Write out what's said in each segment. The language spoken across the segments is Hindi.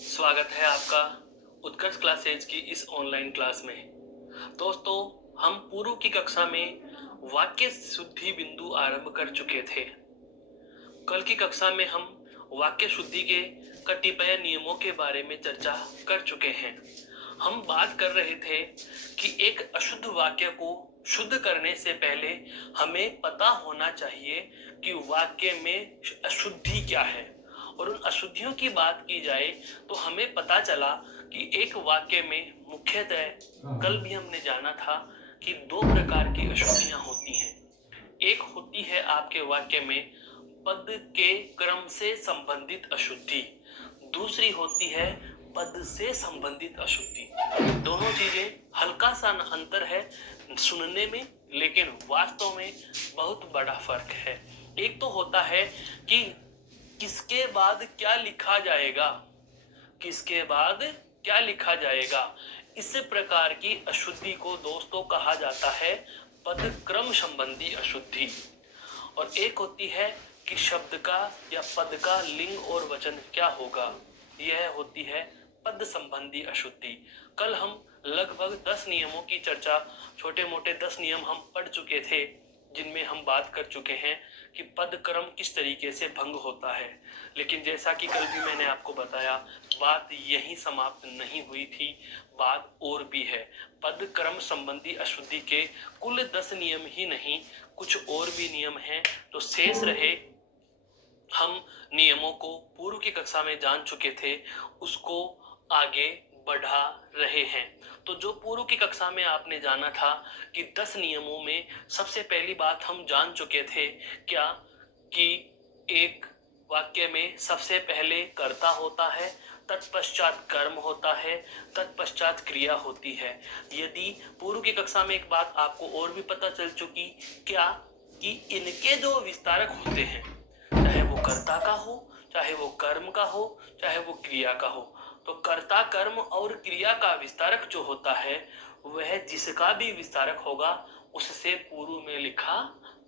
स्वागत है आपका उत्कर्ष क्लासेज की इस ऑनलाइन क्लास में। दोस्तों, हम पूर्व की कक्षा में वाक्य शुद्धि बिंदु आरंभ कर चुके थे। कल की कक्षा में हम वाक्य शुद्धि के कतिपय नियमों के बारे में चर्चा कर चुके हैं। हम बात कर रहे थे कि एक अशुद्ध वाक्य को शुद्ध करने से पहले हमें पता होना चाहिए कि वाक्य में अशुद्धि क्या है। और उन अशुद्धियों की बात की जाए तो हमें पता चला कि एक वाक्य में मुख्यतः कल भी हमने जाना था कि दो प्रकार की अशुद्धियां होती हैं। एक होती है आपके वाक्य में पद के क्रम से संबंधित अशुद्धि, दूसरी होती है पद से संबंधित अशुद्धि। दोनों चीजें हल्का सा अंतर है सुनने में, लेकिन वास्तव में बहुत बड़ा फर्क है। एक तो होता है कि किसके बाद क्या लिखा जाएगा, किसके बाद क्या लिखा जाएगा। इस प्रकार की अशुद्धि को दोस्तों कहा जाता है पद क्रम संबंधी अशुद्धि। और एक होती है कि शब्द का या पद का लिंग और वचन क्या होगा, यह होती है पद संबंधी अशुद्धि। कल हम लगभग 10 नियमों की चर्चा, छोटे मोटे 10 नियम हम पढ़ चुके थे, जिनमें हम बात कर चुके हैं कि पद क्रम किस तरीके से भंग होता है। लेकिन जैसा कि कल भी मैंने आपको बताया, बात यहीं समाप्त नहीं हुई थी, बात और भी है। पद क्रम संबंधी अशुद्धि के कुल 10 नियम ही नहीं, कुछ और भी नियम हैं। तो शेष रहे हम नियमों को पूर्व की कक्षा में जान चुके थे, उसको आगे बढ़ा रहे हैं। तो जो पूर्व की कक्षा में आपने जाना था कि 10 नियमों में सबसे पहली बात हम जान चुके थे क्या, कि एक वाक्य में सबसे पहले कर्ता होता है, तत्पश्चात कर्म होता है, तत्पश्चात क्रिया होती है। यदि पूर्व की कक्षा में एक बात आपको और भी पता चल चुकी क्या, कि इनके जो विस्तारक होते हैं, चाहे वो कर्ता का हो, चाहे वो कर्म का हो, चाहे वो क्रिया का हो, तो कर्ता, कर्म और क्रिया का विस्तारक जो होता है वह जिसका भी विस्तारक होगा उससे पूर्व में लिखा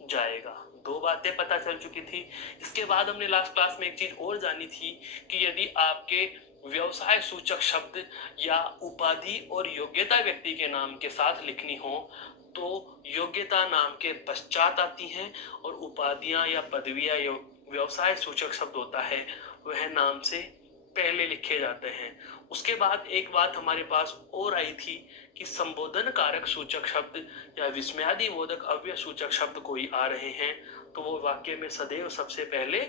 जाएगा। दो बातें पता चल चुकी थी। इसके बाद हमने लास्ट क्लास में एक चीज और जानी थी कि यदि आपके व्यवसाय सूचक शब्द या उपाधि और योग्यता व्यक्ति के नाम के साथ लिखनी हो तो योग्यता नाम के पश्चात आती हैं, और उपाधियां या पदवियां व्यवसाय सूचक शब्द होता है वह नाम से पहले लिखे जाते हैं। उसके बाद एक बात हमारे पास और आई थी कि संबोधन कारक सूचक शब्द या विस्मयादि बोधक अव्यय सूचक शब्द कोई आ रहे हैं तो वो वाक्य में सदैव सबसे पहले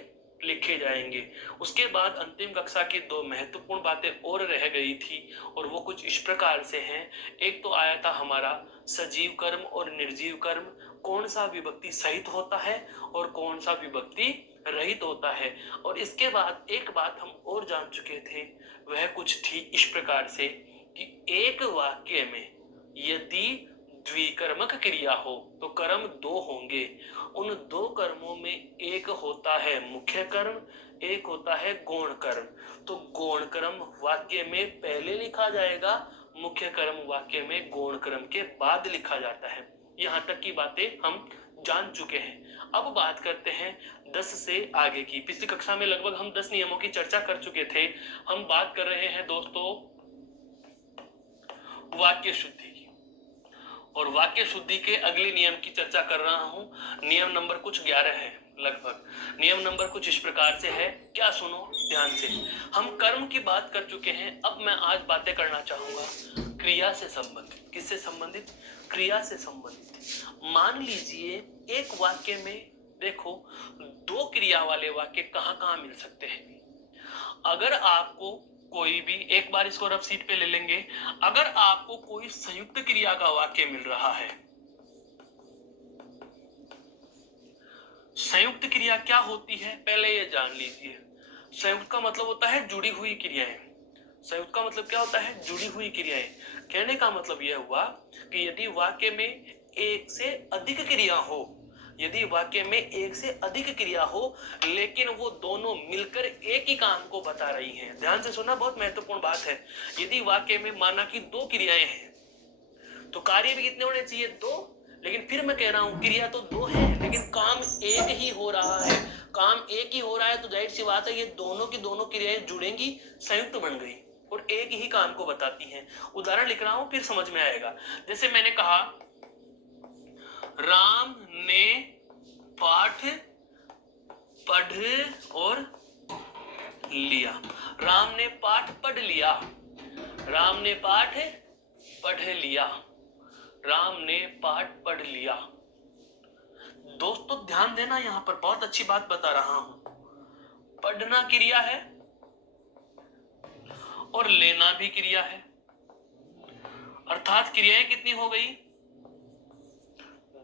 लिखे जाएंगे। उसके बाद अंतिम कक्षा की दो महत्वपूर्ण बातें और रह गई थी, और वो कुछ इस प्रकार से हैं। एक तो आया था हमारा सजीव कर्म और निर्जीव कर्म, कौन सा विभक्ति सहित होता है और कौन सा विभक्ति रहित होता है। और इसके बाद एक बात हम और जान चुके थे, वह कुछ थी इस प्रकार से कि एक वाक्य में यदि द्विकर्मक क्रिया हो तो कर्म दो होंगे। उन दो कर्मों में एक होता है मुख्य कर्म, एक होता है गौण कर्म। तो गौण कर्म वाक्य में पहले लिखा जाएगा, मुख्य कर्म वाक्य में गौण कर्म के बाद लिखा जाता है। यहाँ तक की बातें हम जान चुके हैं। अब बात करते हैं 10 से आगे की। पिछली कक्षा में लगभग हम 10 नियमों की चर्चा कर चुके थे। हम बात कर रहे हैं दोस्तों वाक्य शुद्धि की, और वाक्य शुद्धि के अगले नियम की चर्चा कर रहा हूं। नियम नंबर कुछ 11 है लगभग। नियम नंबर कुछ इस प्रकार से है, क्या सुनो ध्यान से। हम कर्म की बात कर चुके हैं, अब मैं आज बातें करना चाहूंगा क्रिया से संबंधित। किससे संबंधित? क्रिया से संबंधित। मान लीजिए एक वाक्य में देखो दो क्रिया वाले वाक्य कहां कहां मिल सकते हैं। अगर आपको कोई भी, एक बार इसको रफ सीट पे ले लेंगे, अगर आपको कोई संयुक्त क्रिया का वाक्य मिल रहा है, संयुक्त क्रिया क्या होती है पहले ये जान लीजिए। संयुक्त का मतलब होता है जुड़ी हुई क्रियाएं। संयुक्त का मतलब क्या होता है? जुड़ी हुई क्रियाएं। कहने का मतलब यह हुआ कि यदि वाक्य में एक से अधिक क्रिया हो, यदि वाक्य में एक से अधिक क्रिया हो लेकिन वो दोनों मिलकर एक ही काम को बता रही हैं। ध्यान से सुनना, बहुत महत्वपूर्ण बात है। यदि वाक्य में माना कि दो क्रियाएं हैं तो कार्य भी कितने होने चाहिए? दो। लेकिन फिर मैं कह रहा हूं क्रिया तो दो है लेकिन काम एक ही हो रहा है, काम एक ही हो रहा है तो जाहिर सी बात है ये दोनों की दोनों क्रियाएं जुड़ेंगी, संयुक्त बन गई और एक ही काम को बताती हैं। उदाहरण लिख रहा हूं, फिर समझ में आएगा। जैसे मैंने कहा राम ने पाठ पढ़ और लिया। राम ने पाठ पढ़ लिया, राम ने पाठ पढ़ लिया, राम ने पाठ पढ़ लिया। दोस्तों ध्यान देना, यहां पर बहुत अच्छी बात बता रहा हूं। पढ़ना क्रिया है और लेना भी क्रिया है, अर्थात क्रियाएं कितनी हो गई?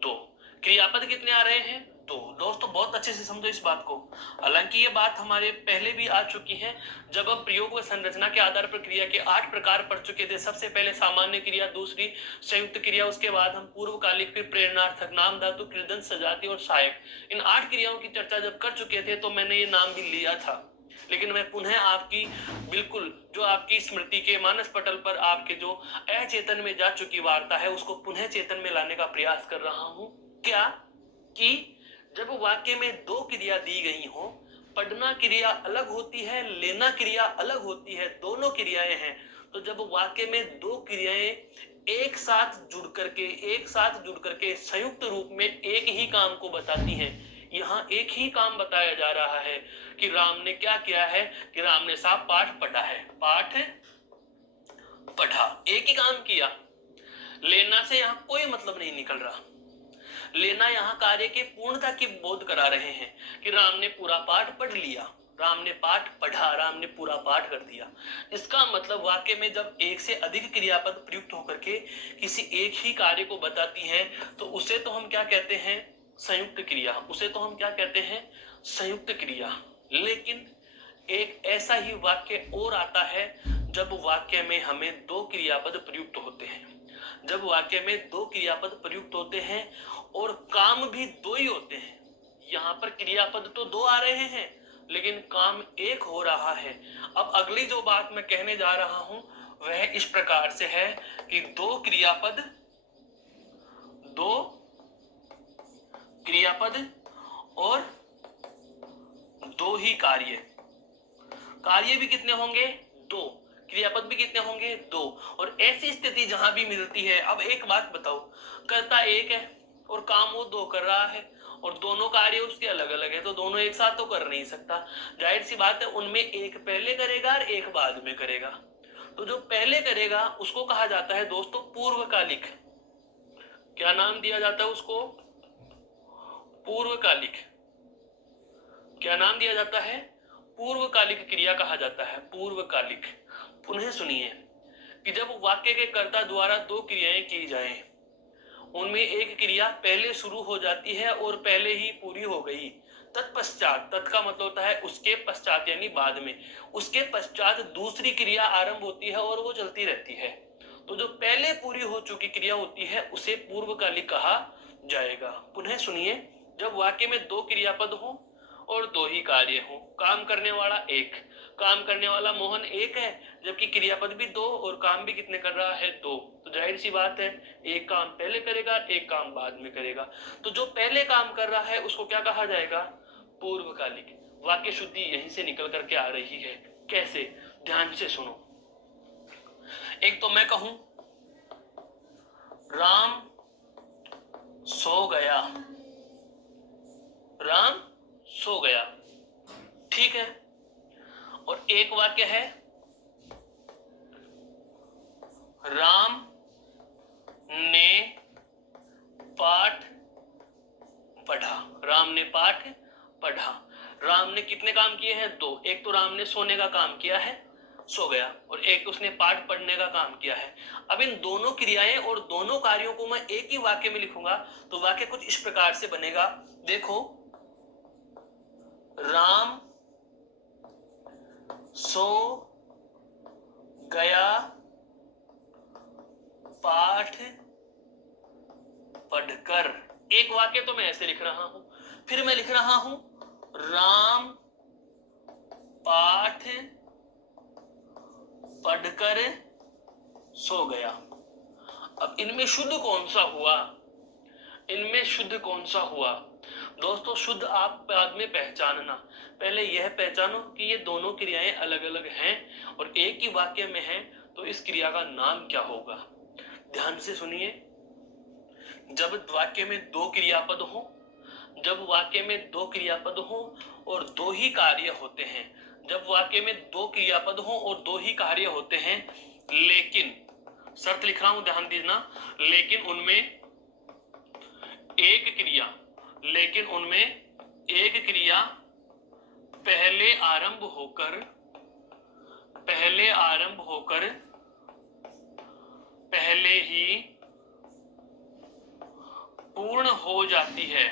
दो। क्रियापद कितने आ रहे हैं? दो। दोस्तों बहुत अच्छे से समझो इस बात को। हालांकि ये बात हमारे पहले भी आ चुकी है, जब हम प्रयोग व संरचना के आधार पर क्रिया के 8 प्रकार पढ़ चुके थे। सबसे पहले सामान्य क्रिया, दूसरी संयुक्त क्रिया, उसके बाद हम पूर्वकालिक, फिर प्रेरणार्थक, नाम धातु, कृदंत, सजाती और सहायक। इन 8 क्रियाओं की चर्चा जब कर चुके थे तो मैंने ये नाम भी लिया था, लेकिन मैं पुनः आपकी बिल्कुल जो आपकी स्मृति के मानस पटल पर आपके जो अचेतन में जा चुकी वार्ता है उसको पुनः चेतन में लाने का प्रयास कर रहा हूं। क्या कि जब वाक्य में दो क्रिया दी गई हो, पढ़ना क्रिया अलग होती है, लेना क्रिया अलग होती है, दोनों क्रियाएं हैं। तो जब वाक्य में दो क्रियाएं एक साथ जुड़ करके संयुक्त रूप में एक ही काम को बताती हैं, यहाँ एक ही काम बताया जा रहा है कि राम ने क्या किया है कि राम ने साहब पाठ पढ़ा है, पाठ पढ़ा, एक ही काम किया। लेना से यहाँ कोई मतलब नहीं निकल रहा। लेना यहाँ कार्य के पूर्णता की बोध करा रहे हैं कि राम ने पूरा पाठ पढ़ लिया, राम ने पाठ पढ़ा, राम ने पूरा पाठ कर दिया। इसका मतलब वाक्य में जब एक से अधिक क्रियापद प्रयुक्त होकर के किसी एक ही कार्य को बताती हैं तो उसे तो हम क्या कहते हैं? संयुक्त क्रिया। उसे तो हम क्या कहते हैं? संयुक्त क्रिया। लेकिन एक ऐसा ही वाक्य और आता है जब वाक्य में हमें दो क्रियापद प्रयुक्त होते हैं। जब वाक्य में दो क्रियापद प्रयुक्त होते हैं और काम भी दो ही होते हैं। यहाँ पर क्रियापद तो दो आ रहे हैं लेकिन काम एक हो रहा है। अब अगली जो बात मैं कहने जा रहा हूं वह इस प्रकार से है कि दो क्रियापद और दो ही कार्य। कार्य भी कितने होंगे? दो। क्रियापद भी कितने होंगे? दो। और ऐसी स्थिति जहां भी मिलती है, अब एक बात बताओ, कर्ता एक है और काम वो दो कर रहा है और दोनों कार्य उसके अलग अलग है, तो दोनों एक साथ तो कर नहीं सकता। जाहिर सी बात है उनमें एक पहले करेगा और एक बाद में करेगा। तो जो पहले करेगा उसको कहा जाता है दोस्तों पूर्वकालिक। क्या नाम दिया जाता है उसको? पूर्वकालिक। क्या नाम दिया जाता है? पूर्वकालिक क्रिया कहा जाता है, पूर्वकालिक। पुनः सुनिए कि जब वाक्य के कर्ता द्वारा दो क्रियाएं की जाएं, उनमें एक क्रिया पहले शुरू हो जाती है और पहले ही पूरी हो गई, तत्पश्चात, तत् का मतलब होता है उसके पश्चात यानी बाद में, उसके पश्चात दूसरी क्रिया आरंभ होती है और वो चलती रहती है। तो जो पहले पूरी हो चुकी क्रिया होती है उसे पूर्वकालिक कहा जाएगा। पुनः सुनिए, जब वाक्य में दो क्रियापद हो और दो ही कार्य हो, काम करने वाला एक, काम करने वाला मोहन एक है जबकि क्रियापद भी दो और काम भी कितने कर रहा है? दो। तो जाहिर सी बात है एक काम पहले करेगा, एक काम बाद में करेगा। तो जो पहले काम कर रहा है उसको क्या कहा जाएगा? पूर्वकालिक। वाक्य शुद्धि यहीं से निकल करके आ रही है। कैसे? ध्यान से सुनो। एक तो मैं कहूं राम सो गया, राम सो गया, ठीक है। और एक वाक्य है राम ने पाठ पढ़ा, राम ने पाठ पढ़ा। राम ने कितने काम किए हैं? दो। एक तो राम ने सोने का काम किया है, सो गया, और एक उसने पाठ पढ़ने का काम किया है। अब इन दोनों क्रियाएं और दोनों कार्यों को मैं एक ही वाक्य में लिखूंगा तो वाक्य कुछ इस प्रकार से बनेगा। देखो, राम सो गया, पाठ पढ़कर। एक वाक्य तो मैं ऐसे लिख रहा हूं, फिर मैं लिख रहा हूं राम पाठ पढ़कर सो गया। अब इनमें शुद्ध कौन सा हुआ? इनमें शुद्ध कौन सा हुआ? दोस्तों शुद्ध आप बाद में पहचानना, पहले यह पहचानो कि ये दोनों क्रियाएं अलग अलग हैं और एक ही वाक्य में हैं, तो इस क्रिया का नाम क्या होगा। ध्यान से सुनिए। जब वाक्य में दो क्रियापद हो, जब वाक्य में दो क्रियापद हो और दो ही कार्य होते हैं, जब वाक्य में दो क्रियापद हो और दो ही कार्य होते हैं, लेकिन शर्त लिख रहा हूं, ध्यान देना, लेकिन उनमें एक क्रिया, लेकिन उनमें एक क्रिया पहले आरंभ होकर पहले ही पूर्ण हो जाती है,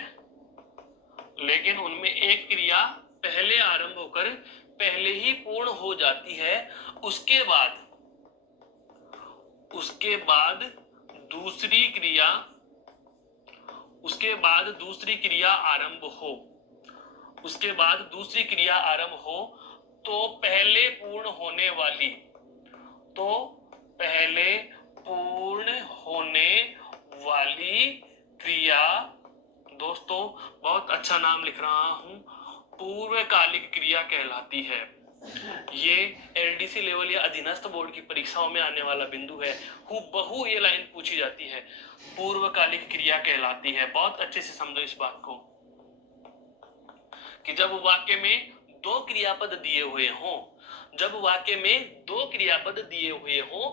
लेकिन उनमें एक क्रिया पहले आरंभ होकर पहले ही पूर्ण हो जाती है, उसके बाद दूसरी क्रिया आरंभ हो, उसके बाद दूसरी क्रिया आरंभ हो, तो पहले पूर्ण होने वाली क्रिया, दोस्तों बहुत अच्छा नाम लिख रहा हूं, पूर्वकालिक क्रिया कहलाती है। ये एलडीसी लेवल या अधीनस्थ बोर्ड की परीक्षाओं में आने वाला बिंदु है, हूबहू ये लाइन पूछी जाती है, पूर्वकालिक क्रिया कहलाती है। बहुत अच्छे से समझो इस बात को कि जब वाक्य में दो क्रियापद दिए हुए हों,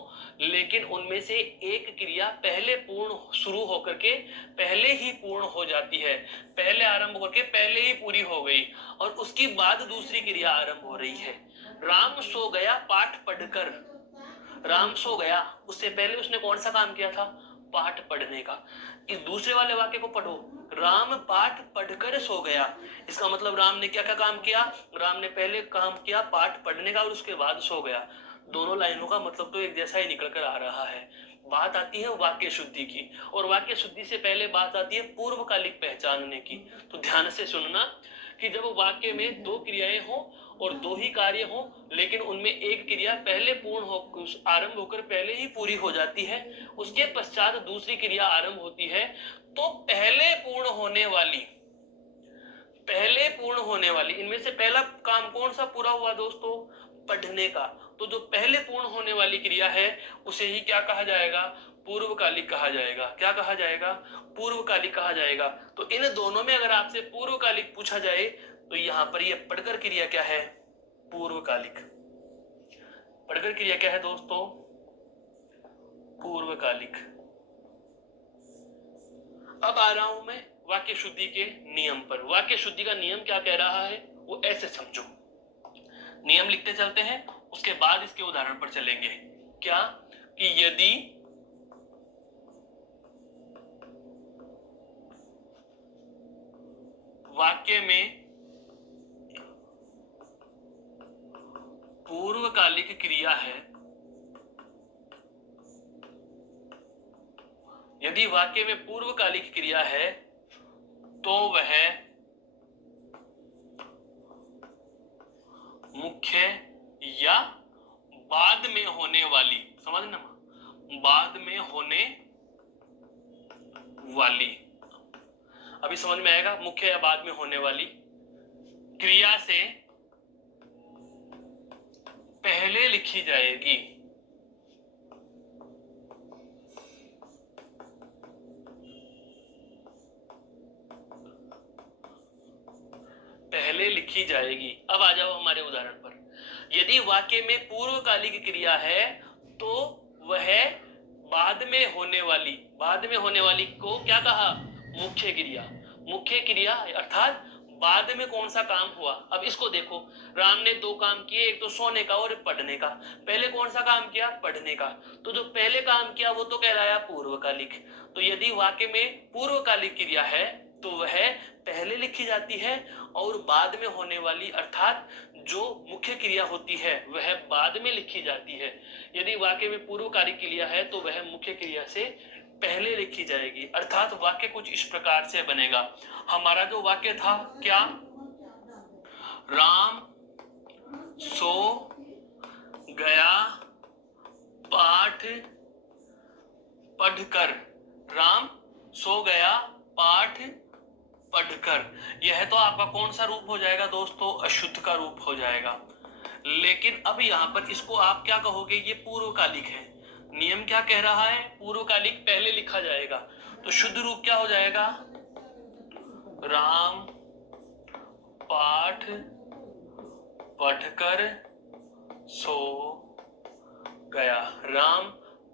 लेकिन उनमें से एक क्रिया पहले पूर्ण शुरू होकर के पहले ही पूर्ण हो जाती है, पहले आरंभ होकर पहले ही पूरी हो गई, और उसके बाद दूसरी क्रिया आरंभ हो रही है। राम सो गया पाठ पढ़कर, राम सो गया, उससे पहले उसने कौन सा काम किया था, पाठ पढ़ने का। इस दूसरे वाले वाक्य को पढ़ो, राम पाठ पढ़कर सो गया, इसका मतलब राम ने क्या क्या काम किया, राम ने पहले काम किया पाठ पढ़ने का और उसके बाद सो गया। दोनों लाइनों का मतलब तो एक जैसा ही निकल कर आ रहा है। बात आती है वाक्य शुद्धि की, और वाक्य शुद्धि से पहले बात आती है पूर्वकालिक पहचानने की। तो ध्यान से सुनना कि जब वाक्य में दो क्रियाएं हो और दो ही कार्य हो, लेकिन उनमें एक क्रिया पहले पूर्ण हो आरंभ होकर पहले ही पूरी हो जाती है, उसके पश्चात दूसरी क्रिया आरंभ होती है, तो पहले पूर्ण होने वाली इनमें से पहला काम कौन सा पूरा हुआ दोस्तों, पढ़ने का। तो जो पहले पूर्ण होने वाली क्रिया है उसे ही क्या कहा जाएगा, पूर्वकालिक कहा जाएगा। क्या कहा जाएगा, पूर्वकालिक कहा जाएगा। तो इन दोनों में अगर आपसे पूर्वकालिक पूछा जाए तो यहां पर ये पढ़कर क्रिया क्या है, पूर्वकालिक। पढ़कर क्रिया क्या है दोस्तों, पूर्वकालिक। अब आ रहा हूं मैं वाक्य शुद्धि के नियम पर। वाक्य शुद्धि का नियम क्या कह रहा है वो ऐसे समझो, नियम लिखते चलते हैं, उसके बाद इसके उदाहरण पर चलेंगे। क्या कि यदि वाक्य में पूर्वकालिक क्रिया है, यदि वाक्य में पूर्वकालिक क्रिया है तो वह मुख्य या बाद में होने वाली, समझना, बाद में होने वाली, अभी समझ में आएगा, मुख्य या बाद में होने वाली क्रिया से पहले लिखी जाएगी। पहले लिखी जाएगी। अब आ जाओ हमारे उदाहरण पर। यदि वाक्य में पूर्वकालिक क्रिया है तो वह बाद में होने वाली को क्या कहा, मुख्य क्रिया। मुख्य क्रिया अर्थात बाद में कौन सा काम हुआ। अब इसको देखो, राम ने दो काम किए, एक तो सोने का और पढ़ने का। पहले कौन सा काम किया, पढ़ने का। तो जो पहले काम किया वो तो कहलाया पूर्वकालिक। तो यदि वाक्य में पूर्वकालिक क्रिया है तो वह पहले लिखी जाती है, और बाद में होने वाली अर्थात जो मुख्य क्रिया होती है वह बाद में लिखी जाती है। यदि वाक्य में पूर्वकालिक क्रिया है तो वह मुख्य क्रिया से पहले लिखी जाएगी। अर्थात वाक्य कुछ इस प्रकार से बनेगा। हमारा जो वाक्य था क्या, राम सो गया पाठ पढ़कर, राम सो गया पाठ पढ़कर, यह तो आपका कौन सा रूप हो जाएगा दोस्तों? अशुद्ध का रूप हो जाएगा। लेकिन अब यहाँ पर इसको आप क्या कहोगे? ये पूर्वकालिक है। नियम क्या कह रहा है? पूर्वकालिक पहले लिखा जाएगा। तो शुद्ध रूप क्या हो जाएगा? राम पाठ पढ़कर सो गया। राम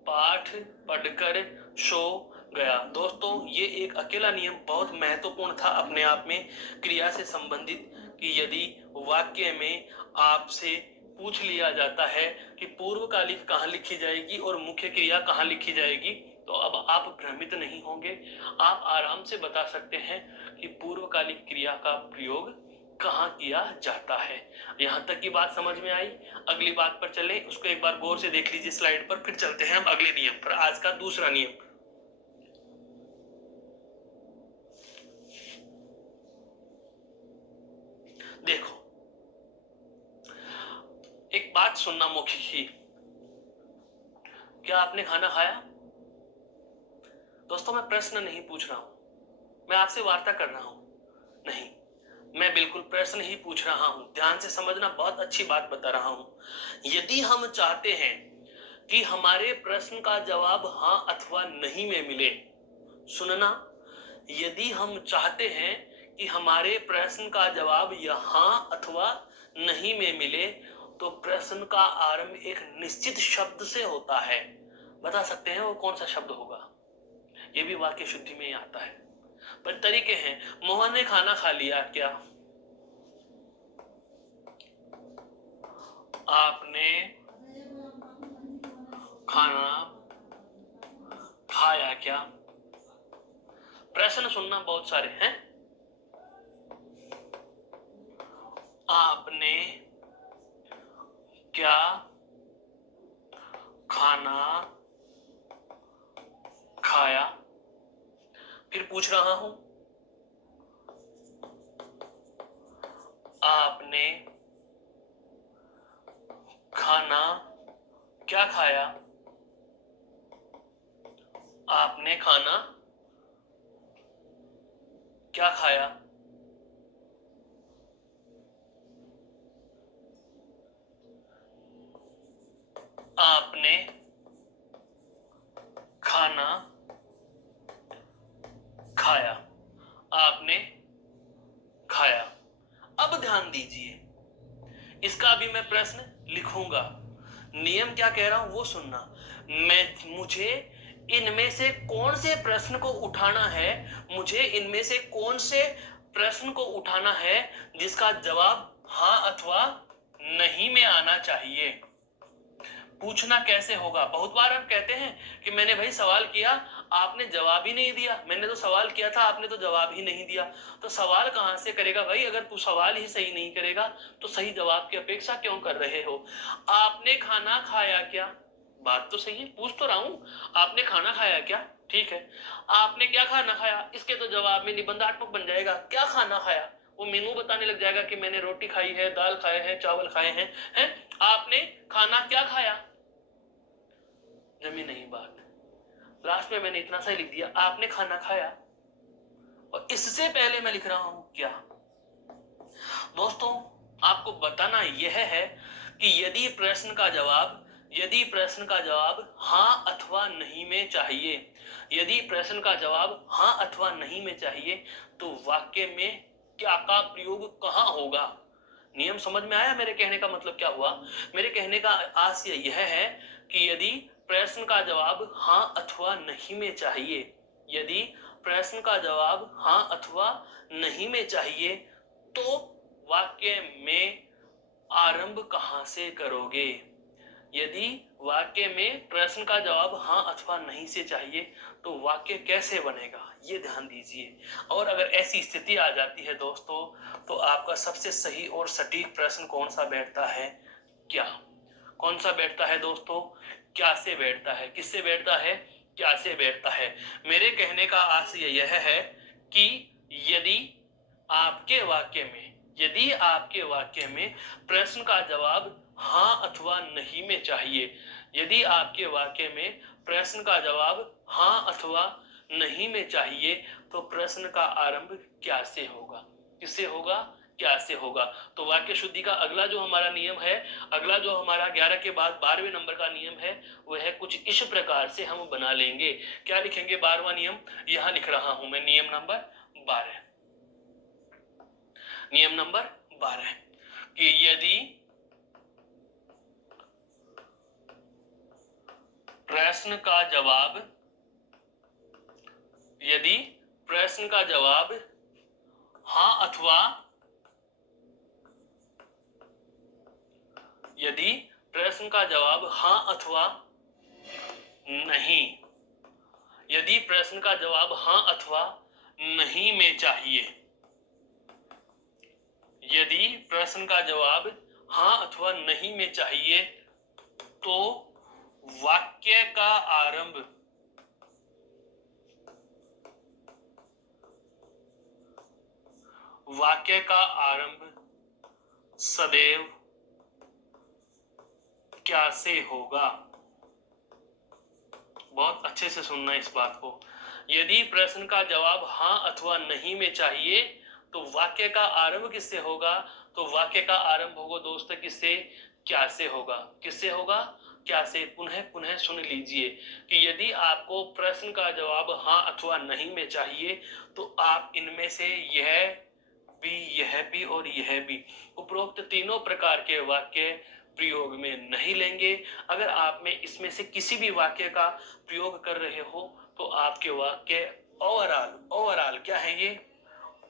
पाठ पढ़कर सो गया। दोस्तों ये एक अकेला नियम बहुत महत्वपूर्ण था अपने आप में, क्रिया से संबंधित, कि यदि वाक्य में आपसे पूछ लिया जाता है कि पूर्वकालिक कहाँ लिखी जाएगी और मुख्य क्रिया कहाँ लिखी जाएगी, तो अब आप भ्रमित नहीं होंगे। आप आराम से बता सकते हैं कि पूर्वकालिक क्रिया का प्रयोग कहाँ किया जाता है। यहाँ तक की बात समझ में आई? अगली बात पर चले, उसको एक बार गौर से देख लीजिए स्लाइड पर, फिर चलते हैं हम अगले नियम पर। आज का दूसरा नियम देखो। एक बात सुनना मुख्य की, क्या आपने खाना खाया? दोस्तों मैं प्रश्न नहीं पूछ रहा हूं, मैं आपसे वार्ता कर रहा हूं। नहीं, मैं बिल्कुल प्रश्न ही पूछ रहा हूं। ध्यान से समझना, बहुत अच्छी बात बता रहा हूं। यदि हम चाहते हैं कि हमारे प्रश्न का जवाब हां अथवा नहीं में मिले, सुनना, यदि हम चाहते हैं कि हमारे प्रश्न का जवाब हां अथवा नहीं में मिले, तो प्रश्न का आरंभ एक निश्चित शब्द से होता है। बता सकते हैं वो कौन सा शब्द होगा? ये भी वाक्य शुद्धि में ही आता है, पर तरीके हैं। मोहन ने खाना खा लिया क्या? आपने खाना खाया क्या? प्रश्न सुनना बहुत सारे हैं। आपने क्या खाना खाया? फिर पूछ रहा हूं, आपने खाना क्या खाया? आपने खाना क्या खाया? आपने खाना खाया। आपने खाया। अब ध्यान दीजिए, इसका भी मैं प्रश्न लिखूंगा। नियम क्या कह रहा हूं वो सुनना। मुझे इनमें से कौन से प्रश्न को उठाना है, मुझे इनमें से कौन से प्रश्न को उठाना है जिसका जवाब हां अथवा नहीं में आना चाहिए। पूछना कैसे होगा? बहुत बार हम कहते हैं कि मैंने भाई सवाल किया, आपने जवाब ही नहीं दिया। मैंने तो सवाल किया था, आपने तो जवाब ही नहीं दिया। तो सवाल कहां से करेगा भाई? अगर तू सवाल ही सही नहीं करेगा तो सही जवाब की अपेक्षा क्यों कर रहे हो? आपने खाना खाया क्या? बात तो सही है, पूछ तो रहा हूं। आपने खाना खाया क्या? ठीक है, आपने क्या खाना खाया? इसके तो जवाब में निबंधात्मक बन जाएगा क्या खाना खाया। वो मेनू बताने लग जाएगा कि मैंने रोटी खाई है, दाल खाए हैं, चावल खाए हैं। आपने खाना क्या खाया? जमी नहीं बात। लास्ट में मैंने इतना सा लिख दिया, आपने खाना खाया, और इससे पहले मैं लिख रहा हूं क्या? दोस्तों आपको बताना यह है कि यदि प्रश्न का जवाब हां अथवा नहीं में चाहिए, यदि प्रश्न का जवाब हां अथवा नहीं में चाहिए, तो वाक्य में क्या का प्रयोग कहां होगा? नियम समझ में आया? मेरे कहने का मतलब क्या हुआ? मेरे कहने का आशय यह है कि यदि प्रश्न का जवाब हां अथवा नहीं में चाहिए, यदि प्रश्न का जवाब हां अथवा नहीं में चाहिए, तो वाक्य में आरंभ कहां से करोगे? यदि वाक्य में प्रश्न का जवाब हां अथवा नहीं से चाहिए तो वाक्य कैसे बनेगा, ये ध्यान दीजिए। और अगर ऐसी स्थिति आ जाती है दोस्तों, तो आपका सबसे सही और सटीक प्रश्न कौन सा बैठता है? क्या? कौन सा बैठता है दोस्तों? क्या से बैठता है। किससे बैठता है? क्या से बैठता है। मेरे कहने का आशय यह है कि यदि आपके वाक्य में प्रश्न का जवाब हां अथवा नहीं में चाहिए, यदि आपके वाक्य में प्रश्न का जवाब हां अथवा नहीं में चाहिए, तो प्रश्न का आरंभ क्या से होगा? किससे होगा? क्या से होगा? तो वाक्य शुद्धि का अगला जो हमारा नियम है, अगला जो हमारा 11 के बाद 12वें नंबर का नियम है, वह है कुछ इस प्रकार से हम बना लेंगे। क्या लिखेंगे? 12वां नियम यहां लिख रहा हूं मैं, नियम नंबर 12। नियम नंबर 12 कि यदि प्रश्न का जवाब, यदि प्रश्न का जवाब हां अथवा, यदि प्रश्न का जवाब हां अथवा नहीं, यदि प्रश्न का जवाब हां अथवा नहीं में चाहिए, यदि प्रश्न का जवाब हां अथवा नहीं में चाहिए, तो वाक्य का आरंभ, वाक्य का आरंभ सदैव क्या से होगा? बहुत अच्छे से सुनना इस बात को। यदि प्रश्न का जवाब हां अथवा नहीं में चाहिए, तो वाक्य का आरंभ किससे होगा? तो वाक्य का आरंभ होगा दोस्त किससे? क्या से होगा। किससे होगा? क्या से। पुनः पुनः सुन लीजिए कि यदि आपको प्रश्न का जवाब हां अथवा नहीं में चाहिए, तो आप इनमें से यह भी और यह भी, उपरोक्त तीनों प्रकार के वाक्य प्रयोग में नहीं लेंगे। अगर आप में इसमें से किसी भी वाक्य का प्रयोग कर रहे हो, तो आपके वाक्य ओवरऑल क्या है? ये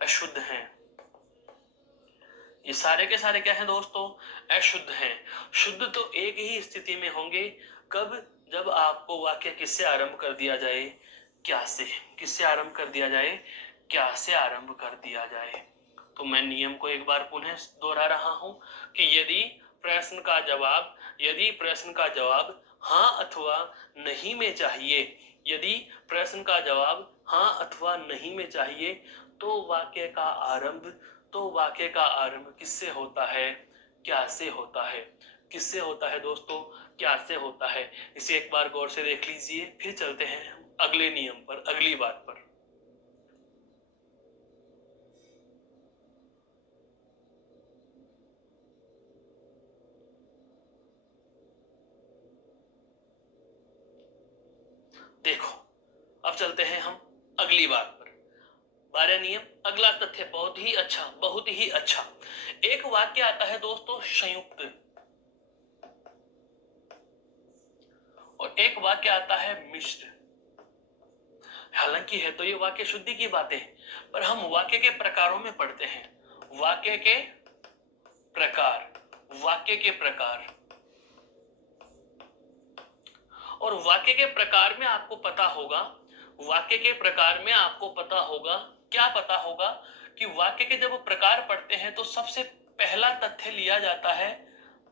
अशुद्ध हैं। ये सारे के सारे क्या हैं दोस्तों? अशुद्ध हैं। शुद्ध तो एक ही स्थिति में होंगे, कब? जब आपको वाक्य किससे आरंभ कर दिया जाए? क्या से। किससे आरंभ कर दिया जाए? क्या से आरंभ कर दिया जाए। तो मैं नियम को एक बार पुनः दोहरा रहा हूं कि यदि प्रश्न का जवाब हां अथवा नहीं में चाहिए, यदि प्रश्न का जवाब हां अथवा नहीं में चाहिए, तो वाक्य का आरंभ किससे होता है? क्या से होता है। किससे होता है दोस्तों? क्या से होता है। इसे एक बार गौर से देख लीजिए, फिर चलते हैं अगले नियम पर, अगली बात पर। देखो, अब चलते हैं हम अगली बात पर। 12 नियम, अगला तथ्य बहुत ही अच्छा, बहुत ही अच्छा। एक वाक्य आता है दोस्तों संयुक्त, और एक वाक्य आता है मिश्र। हालांकि है तो ये वाक्य शुद्धि की बातें, पर हम वाक्य के प्रकारों में पढ़ते हैं। वाक्य के प्रकार, वाक्य के प्रकार। और वाक्य के प्रकार में आपको पता होगा, वाक्य के प्रकार में आपको पता होगा, क्या पता होगा कि वाक्य के जब प्रकार पढ़ते हैं तो सबसे पहला तथ्य लिया जाता है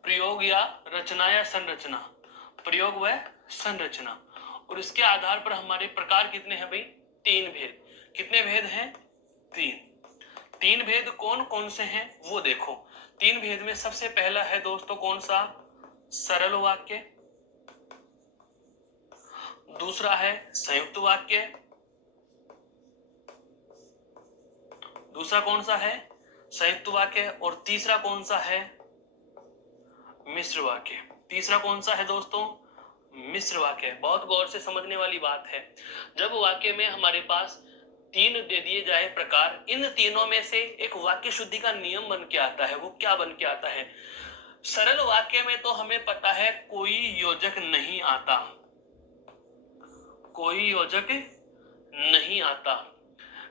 प्रयोग या रचना या संरचना। प्रयोग व संरचना। और इसके आधार पर हमारे प्रकार कितने हैं भाई? 3 भेद। कितने भेद हैं? 3। 3 भेद कौन कौन से हैं वो देखो। 3 भेद में सबसे पहला है दोस्तों कौन सा? सरल वाक्य। दूसरा है संयुक्त वाक्य। दूसरा कौन सा है? संयुक्त वाक्य। और तीसरा कौन सा है? मिश्र वाक्य। तीसरा कौन सा है दोस्तों? मिश्र वाक्य। बहुत गौर से समझने वाली बात है। जब वाक्य में हमारे पास 3 दे दिए जाए प्रकार, इन तीनों में से एक वाक्य शुद्धि का नियम बन के आता है। वो क्या बन के आता है? सरल वाक्य में तो हमें पता है कोई योजक नहीं आता, कोई योजक नहीं आता,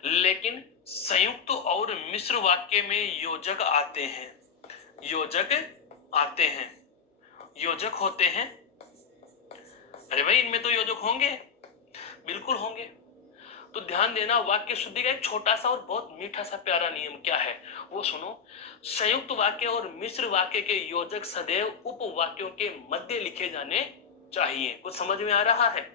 लेकिन संयुक्त और मिश्र वाक्य में योजक आते हैं। योजक आते हैं, योजक होते हैं। अरे भाई, इनमें तो योजक होंगे, बिल्कुल होंगे। तो ध्यान देना, वाक्य शुद्धि का एक छोटा सा और बहुत मीठा सा प्यारा नियम क्या है वो सुनो। संयुक्त वाक्य और मिश्र वाक्य के योजक सदैव उपवाक्यों के मध्य लिखे जाने चाहिए। कुछ समझ में आ रहा है?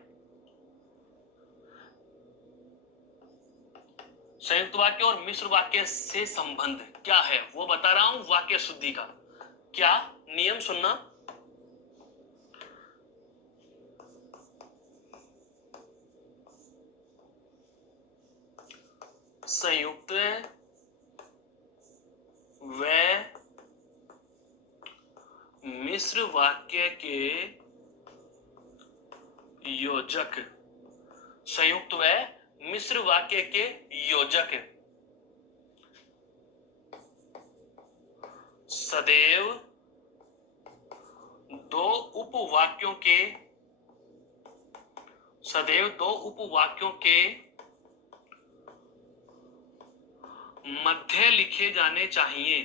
संयुक्त वाक्य और मिश्र वाक्य से संबंध क्या है वो बता रहा हूं वाक्य शुद्धि का। क्या नियम सुनना। संयुक्त व मिश्र वाक्य के योजक, संयुक्त व मिश्र वाक्य के योजक सदैव दो उपवाक्यों के मध्य लिखे जाने चाहिए,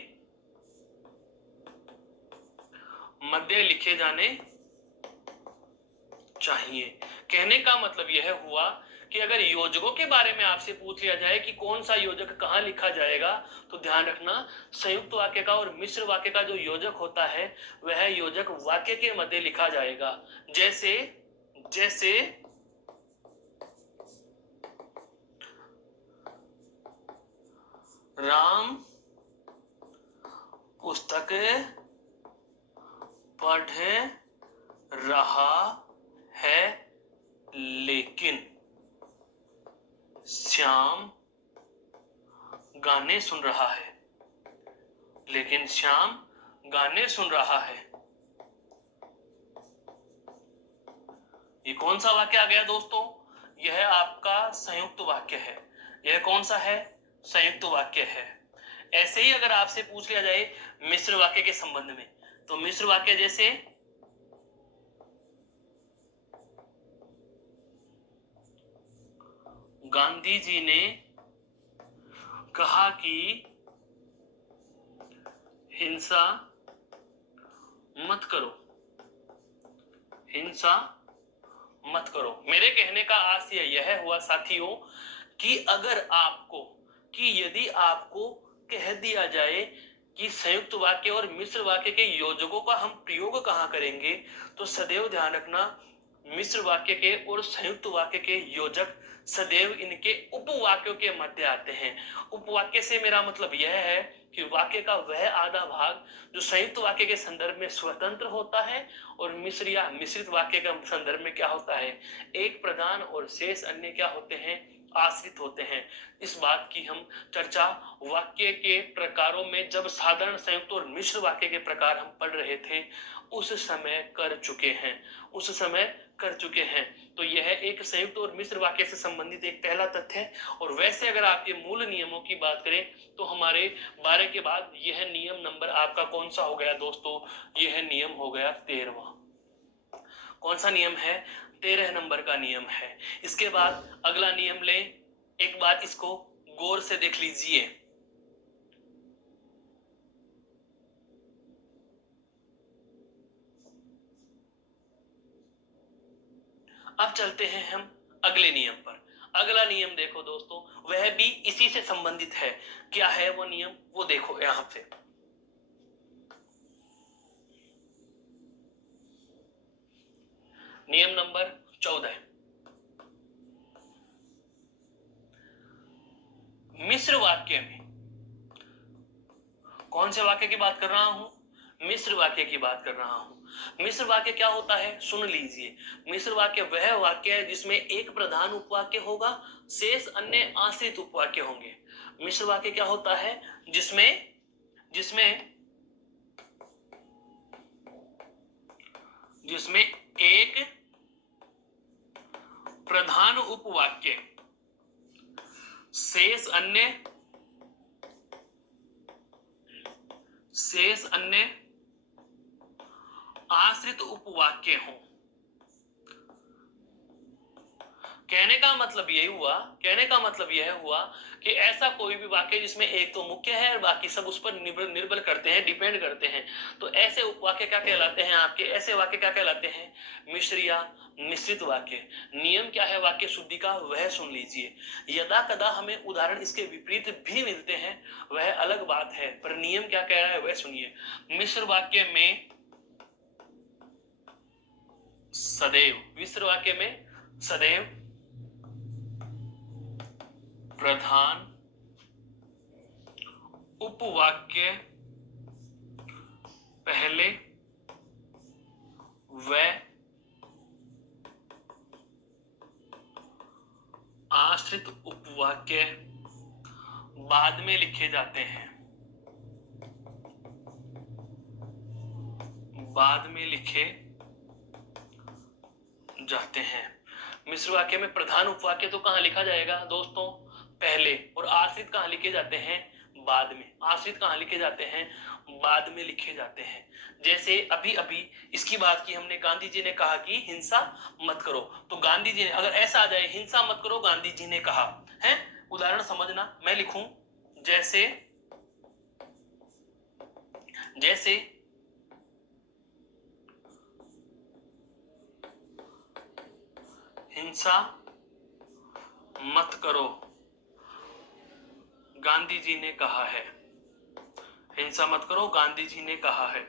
कहने का मतलब यह हुआ कि अगर योजकों के बारे में आपसे पूछ लिया जाए कि कौन सा योजक कहां लिखा जाएगा, तो ध्यान रखना संयुक्त वाक्य का और मिश्र वाक्य का जो योजक होता है वह योजक वाक्य के मध्य लिखा जाएगा। जैसे राम पुस्तक पढ़ रहा है लेकिन श्याम गाने सुन रहा है, ये कौन सा वाक्य आ गया दोस्तों? यह आपका संयुक्त वाक्य है। यह कौन सा है? संयुक्त वाक्य है। ऐसे ही अगर आपसे पूछ लिया जाए मिश्र वाक्य के संबंध में, तो मिश्र वाक्य जैसे गांधी जी ने कहा कि हिंसा मत करो। मेरे कहने का आशय यह हुआ साथियों कि यदि आपको कह दिया जाए कि संयुक्त वाक्य और मिश्र वाक्य के योजकों का हम प्रयोग कहां करेंगे, तो सदैव ध्यान रखना मिश्र वाक्य के और संयुक्त वाक्य के योजक सदैव इनके उपवाक्यों के मध्य आते हैं। उपवाक्य से मेरा मतलब यह है कि वाक्य का वह आधा भाग जो संयुक्त वाक्य के संदर्भ में स्वतंत्र होता है और मिश्र या मिश्रित वाक्य के संदर्भ में क्या होता है, एक प्रधान और शेष अन्य क्या होते हैं, आश्रित होते हैं। इस बात की हम चर्चा वाक्य के प्रकारों में जब साधारण संयुक्त और मिश्र वाक्य के प्रकार हम पढ़ रहे थे उस समय कर चुके हैं। तो यह एक संयुक्त और मिश्र वाक्य से संबंधित एक पहला तथ्य है। और वैसे अगर आपके मूल नियमों की बात करें तो हमारे 12 के बाद यह नियम नंबर आपका कौन सा हो गया दोस्तों? यह नियम हो गया 13वां। कौन सा नियम है? 13 नंबर का नियम है। इसके बाद अगला नियम ले, एक बार इसको गौर से देख लीजिए। अब चलते हैं हम अगले नियम पर। अगला नियम देखो दोस्तों, वह भी इसी से संबंधित है। क्या है वो नियम? वो देखो यहां पे, नियम नंबर 14। मिश्र वाक्य में, कौन से वाक्य की बात कर रहा हूं? मिश्र वाक्य की बात कर रहा हूं। मिश्र वाक्य क्या होता है? सुन लीजिए। मिश्र वाक्य वह वाक्य है जिसमें एक प्रधान उपवाक्य होगा, शेष अन्य आश्रित उपवाक्य होंगे। मिश्र वाक्य क्या होता है? जिसमें एक प्रधान उपवाक्य, शेष अन्य आश्रित उपवाक्य हो। कहने का मतलब यह हुआ कि ऐसा कोई भी वाक्य जिसमें एक तो मुख्य है और बाकी सब उस पर निर्भर करते हैं, डिपेंड करते हैं, तो ऐसे उपवाक्य क्या कहलाते हैं आपके? ऐसे वाक्य क्या कहलाते हैं? मिश्र या मिश्रित वाक्य। नियम क्या है वाक्य शुद्धि का? वह सुन लीजिए। यदा कदा हमें उदाहरण इसके विपरीत भी मिलते हैं, वह अलग बात है, पर नियम क्या कह रहा है वह सुनिए। मिश्र वाक्य में सदैव प्रधान उपवाक्य पहले व आश्रित उपवाक्य बाद में लिखे जाते हैं, बाद में लिखे जाते हैं। मिश्र वाक्य में प्रधान उपवाक्य तो कहां लिखा जाएगा दोस्तों? पहले। और आश्रित कहां लिखे जाते हैं? बाद में। आश्रित कहां लिखे जाते हैं? बाद में लिखे जाते हैं। जैसे अभी अभी इसकी बात की हमने, गांधी जी ने कहा कि हिंसा मत करो, तो गांधी जी ने, अगर ऐसा आ जाए हिंसा मत करो गांधी जी ने कहा है, उदाहरण समझना, मैं लिखूं जैसे, जैसे हिंसा मत करो गांधी जी ने कहा है, हिंसा मत करो गांधी जी ने कहा है।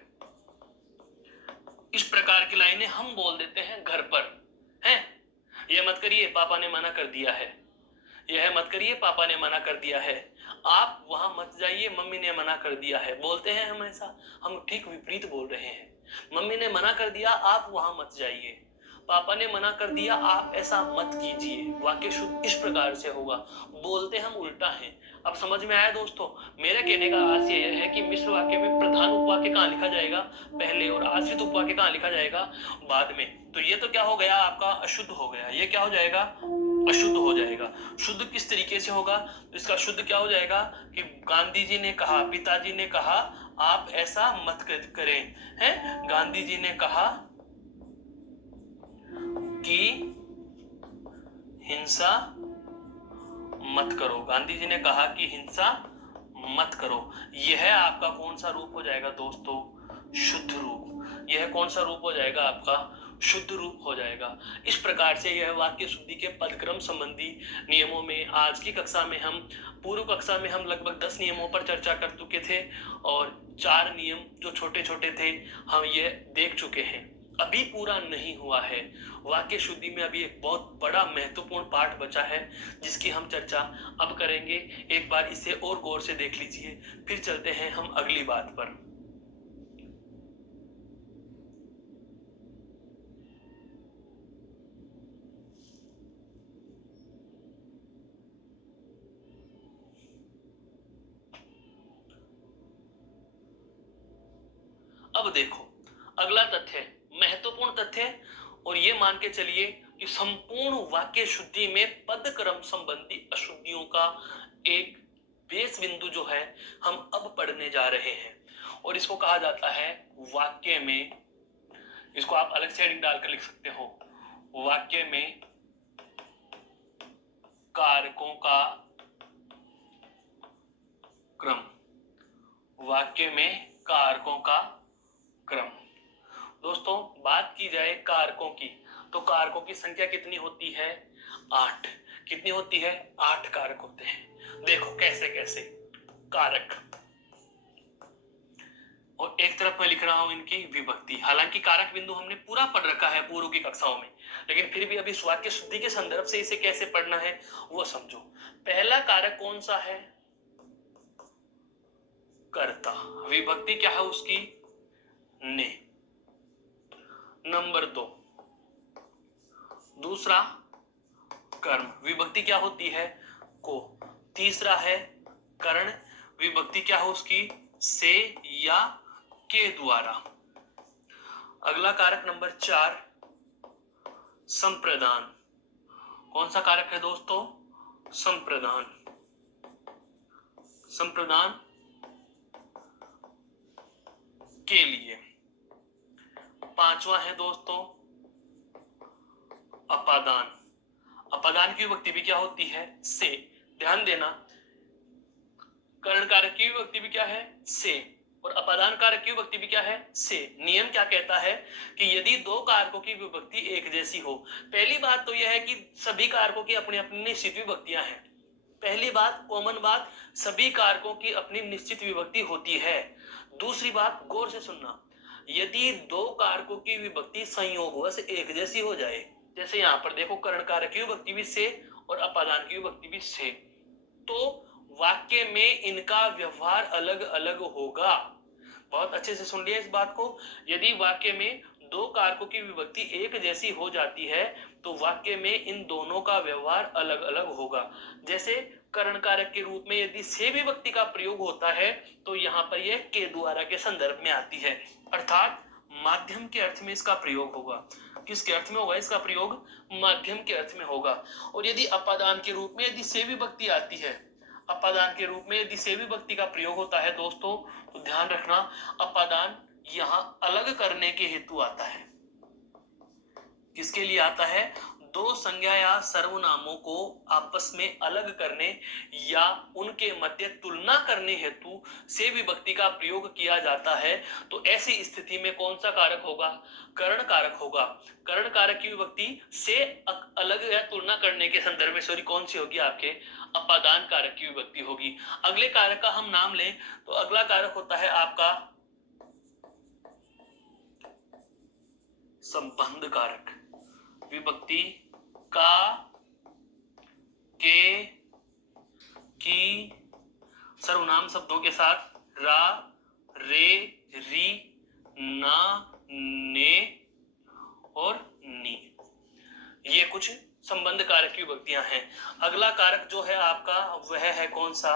इस प्रकार की लाइनें हम बोल देते हैं घर पर, हैं? यह मत करिए पापा ने मना कर दिया है, यह मत करिए पापा ने मना कर दिया है, आप वहां मत जाइए मम्मी ने मना कर दिया है। बोलते हैं हम ऐसा? हम ठीक विपरीत बोल रहे हैं। मम्मी ने मना कर दिया, आप वहां मत जाइए। पापा ने मना कर दिया, आप ऐसा मत कीजिए। वाक्य शुद्ध इस प्रकार से होगा, बोलते हम उल्टा है। अब समझ में आया दोस्तों? मेरे कहने का आशय यह है कि मिश्र वाक्य में प्रधान उपवाक्य कहां लिखा जाएगा? पहले। और आश्रित उपवाक्य कहां लिखा जाएगा? बाद में। तो ये तो क्या हो गया आपका? अशुद्ध हो गया। ये क्या हो जाएगा? अशुद्ध हो जाएगा। शुद्ध किस तरीके से होगा? तो इसका शुद्ध क्या हो जाएगा कि गांधी जी ने कहा, पिताजी ने कहा आप ऐसा मत करें, हैं? गांधी जी ने कहा कि हिंसा मत करो, गांधी जी ने कहा कि हिंसा मत करो। यह आपका कौन सा रूप हो जाएगा दोस्तों? शुद्ध रूप। यह कौन सा रूप हो जाएगा आपका? शुद्ध रूप हो जाएगा। इस प्रकार से यह वाक्य शुद्धि के पदक्रम संबंधी नियमों में आज की कक्षा में हम, पूर्व कक्षा में हम लगभग 10 नियमों पर चर्चा कर चुके थे और 4 नियम जो छोटे छोटे थे हम ये देख चुके हैं। अभी पूरा नहीं हुआ है। वाक्य शुद्धि में अभी एक बहुत बड़ा महत्वपूर्ण पाठ बचा है जिसकी हम चर्चा अब करेंगे। एक बार इसे और गौर से देख लीजिए, फिर चलते हैं हम अगली बात पर। अब देखो अगला तथ्य, महत्वपूर्ण तथ्य, और ये मान के चलिए कि संपूर्ण वाक्य शुद्धि में पद क्रम संबंधी अशुद्धियों का एक बेस बिंदु जो है हम अब पढ़ने जा रहे हैं, और इसको कहा जाता है वाक्य में, इसको आप अलग से हेडिंग डालकर लिख सकते हो, वाक्य में कारकों का क्रम। वाक्य में कारकों का क्रम। दोस्तों बात की जाए कारकों की, तो कारकों की संख्या कितनी होती है? 8। कितनी होती है? 8 कारक होते हैं। देखो कैसे कैसे कारक, और एक तरफ मैं लिख रहा हूं इनकी विभक्ति। हालांकि कारक बिंदु हमने पूरा पढ़ रखा है पूर्व की कक्षाओं में, लेकिन फिर भी अभी वाक्य शुद्धि के संदर्भ से इसे कैसे पढ़ना है वो समझो। पहला कारक कौन सा है? कर्ता। विभक्ति क्या है उसकी? ने। नंबर 2 दूसरा कर्म, विभक्ति क्या होती है? को। तीसरा है करण, विभक्ति क्या है उसकी? से या के द्वारा। अगला कारक नंबर 4 संप्रदान। कौन सा कारक है दोस्तों? संप्रदान। संप्रदान के लिए। पांचवा है दोस्तों अपादान। अपादान की विभक्ति भी क्या होती है? से। ध्यान देना, करण कारक की विभक्ति भी क्या है? से, और अपादान कारक की विभक्ति भी क्या है? से। नियम क्या कहता है कि यदि दो कारकों की विभक्ति एक जैसी हो, पहली बात तो यह है कि सभी कारकों की अपनी अपनी निश्चित विभक्तियां हैं। पहली बात, कॉमन बात, सभी कारकों की अपनी निश्चित विभक्ति होती है। दूसरी बात, गौर से सुनना, यदि दो कारकों की विभक्ति संयोगवश एक जैसी हो जाए, जैसे यहां पर देखो करण कारक की विभक्ति भी से और अपादान की विभक्ति भी से, तो वाक्य में इनका व्यवहार अलग अलग होगा। बहुत अच्छे से सुन लिया इस बात को। यदि वाक्य में दो कारकों की विभक्ति एक जैसी हो जाती है तो वाक्य में इन दोनों का व्यवहार अलग अलग होगा। जैसे करण कारक के रूप में यदि से विभक्ति का प्रयोग होता है तो यहाँ पर यह के द्वारा के संदर्भ में आती है, अर्थात माध्यम के अर्थ में इसका प्रयोग होगा। किसके अर्थ में होगा इसका प्रयोग? माध्यम के अर्थ में होगा। और यदि अपादान के रूप में यदि से विभक्ति आती है, अपादान के रूप में यदि से विभक्ति का प्रयोग होता है दोस्तों, तो ध्यान रखना अपादान यहां अलग करने के हेतु आता है। किसके लिए आता है? दो संज्ञा या सर्वनामों को आपस में अलग करने या उनके मध्य तुलना करने हेतु से विभक्ति का प्रयोग किया जाता है। तो ऐसी स्थिति में कौन सा कारक होगा? करण कारक होगा। करण कारक की विभक्ति से अलग या तुलना करने के संदर्भ में सॉरी कौन सी होगी? आपके अपादान कारक की विभक्ति होगी। अगले कारक का हम नाम लें तो अगला कारक होता है आपका संबंध कारक। विभक्ति का, के, की सर्वनाम शब्दों के साथ रा, रे, री, ना, ने और नी, ये कुछ संबंध कारक की विभक्तियां हैं। अगला कारक जो है आपका वह है कौन सा?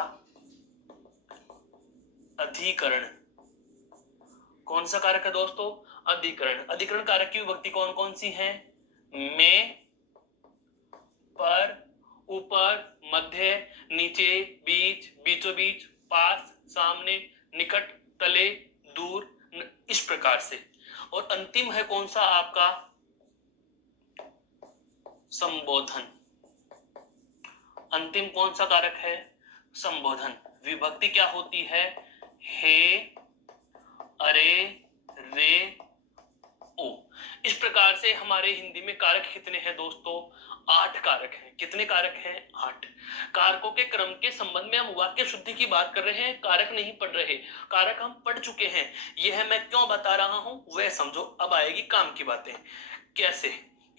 अधिकरण। कौन सा कारक है दोस्तों? अधिकरण। अधिकरण कारक की विभक्ति कौन कौन सी है? में, पर, ऊपर, मध्य, नीचे, बीच, बीचों बीच, पास, सामने, निकट, तले, दूर, इस प्रकार से। और अंतिम है कौन सा आपका? संबोधन। अंतिम कौन सा कारक है? संबोधन। विभक्ति क्या होती है? हे, अरे, रे, ओ। इस प्रकार से हमारे हिंदी में कारक कितने हैं दोस्तों? 8 कारक हैं। कितने कारक हैं? 8। कारकों के क्रम के संबंध में हम वाक्य शुद्धि की बात कर रहे हैं, कारक नहीं पढ़ रहे। कारक हम पढ़ चुके हैं। यह मैं क्यों बता रहा हूं वह समझो। अब आएगी काम की बातें। कैसे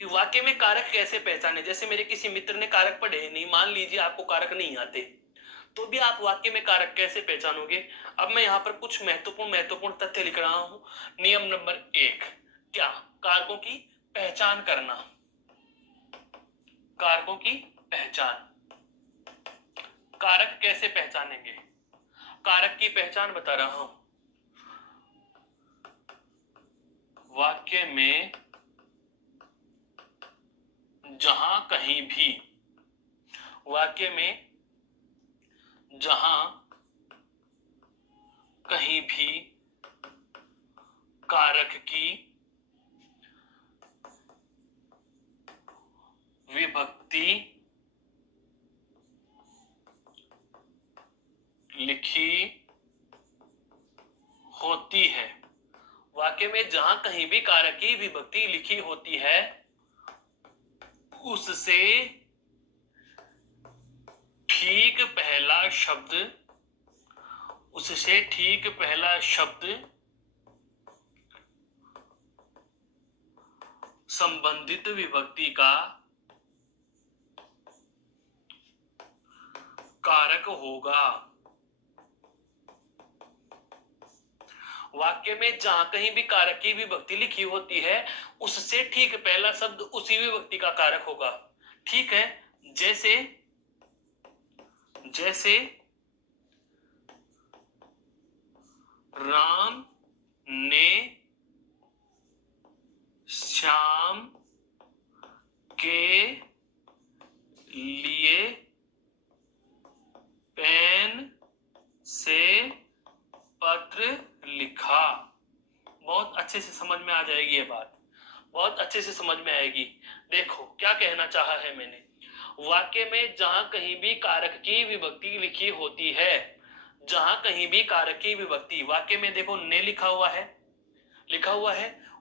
कि वाक्य में कारक कैसे पहचाने। जैसे मेरे किसी मित्र ने कारक पढ़े नहीं, मान लीजिए आपको कारक नहीं आते, तो भी आप वाक्य में कारक कैसे पहचानोगे? अब मैं यहाँ पर कुछ महत्वपूर्ण तथ्य लिख रहा हूं। नियम नंबर 1, क्या? कारकों की पहचान करना। कारकों की पहचान। कारक कैसे पहचानेंगे? कारक की पहचान बता रहा हूं। वाक्य में जहां कहीं भी, वाक्य में जहां कहीं भी कारक की विभक्ति लिखी होती है, वाक्य में जहां कहीं भी कारक की विभक्ति लिखी होती है, उससे ठीक पहला शब्द, उससे ठीक पहला शब्द संबंधित विभक्ति का कारक होगा। वाक्य में जहां कहीं भी कारक की विभक्ति लिखी होती है, उससे ठीक पहला शब्द उसी विभक्ति का कारक होगा। ठीक है? जैसे जैसे राम ने श्याम के लिए पेन से पत्र लिखा। बहुत अच्छे से समझ में आ जाएगी ये बात, बहुत अच्छे से समझ में आएगी। देखो क्या कहना चाहा है मैंने। वाक्य में जहां कहीं भी कारक की विभक्ति लिखी होती है, जहां कहीं भी कारक की विभक्ति, वाक्य में देखो ने लिखा हुआ है,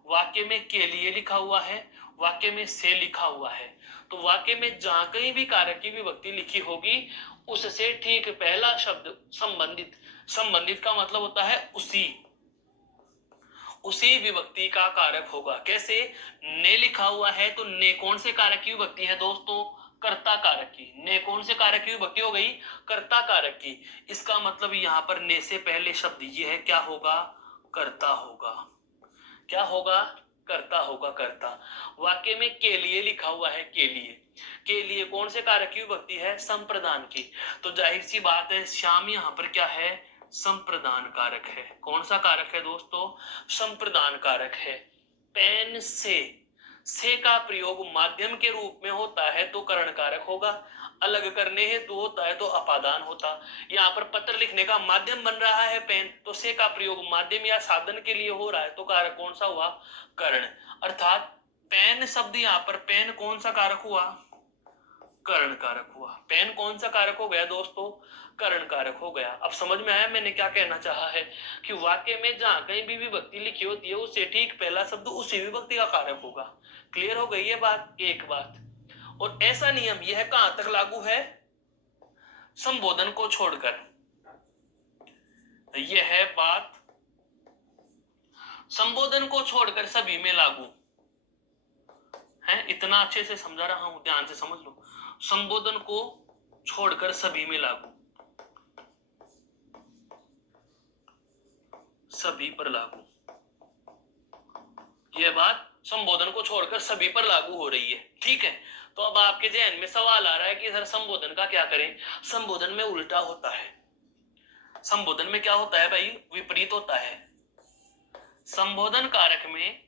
वाक्य में के लिए लिखा हुआ है, वाक्य में से लिखा हुआ है। तो वाक्य में जहां कहीं भी कारक की विभक्ति लिखी होगी, उससे ठीक पहला शब्द संबंधित का मतलब होता है उसी विभक्ति का कारक होगा। कैसे? ने लिखा हुआ है तो ने कौन से कारक की विभक्ति है दोस्तों? कर्ता कारक की। ने कौन से कारक की विभक्ति हो गई? कर्ता कारक की। इसका मतलब यहां पर ने से पहले शब्द ये है, क्या होगा? कर्ता होगा। क्या होगा? करता होगा करता। वाक्य में के लिए लिखा हुआ है, के लिए। के लिए कौन से कारक की विभक्ति है? संप्रदान की। तो जाहिर सी बात है श्याम यहाँ पर क्या है? संप्रदान कारक है। कौन सा कारक है दोस्तों? संप्रदान कारक है। पेन से का प्रयोग माध्यम के रूप में होता है तो करण कारक होगा, अलग करने हेतु होता है तो अपादान होता। यहाँ पर पत्र लिखने का माध्यम बन रहा है पेन, तो से का प्रयोग माध्यम या साधन के लिए हो रहा है तो कारक कौन सा हुआ? कर्ण। अर्थात पेन शब्द यहाँ पर, पेन कौन सा कारक हुआ? कर्ण कारक हुआ। पेन कौन सा कारक हो गया दोस्तों? कर्ण कारक हो गया। अब समझ में आया मैंने क्या कहना चाहा है? कि वाक्य में जहां कहीं भी विभक्ति लिखी होती है उससे ठीक पहला शब्द उसी विभक्ति का कारक होगा। क्लियर हो गई ये बात? एक बात। और ऐसा नियम यह कहां तक लागू है? संबोधन को छोड़कर। यह बात संबोधन को छोड़कर सभी में लागू है। इतना अच्छे से समझा रहा हूं, ध्यान से समझ लो। संबोधन को छोड़कर सभी में लागू, सभी पर लागू। यह बात संबोधन को छोड़कर सभी पर लागू हो रही है। ठीक है, तो अब आपके जहन में सवाल आ रहा है कि सर संबोधन का क्या करें? संबोधन में उल्टा होता है। संबोधन में क्या होता है भाई? विपरीत होता है। संबोधन कारक में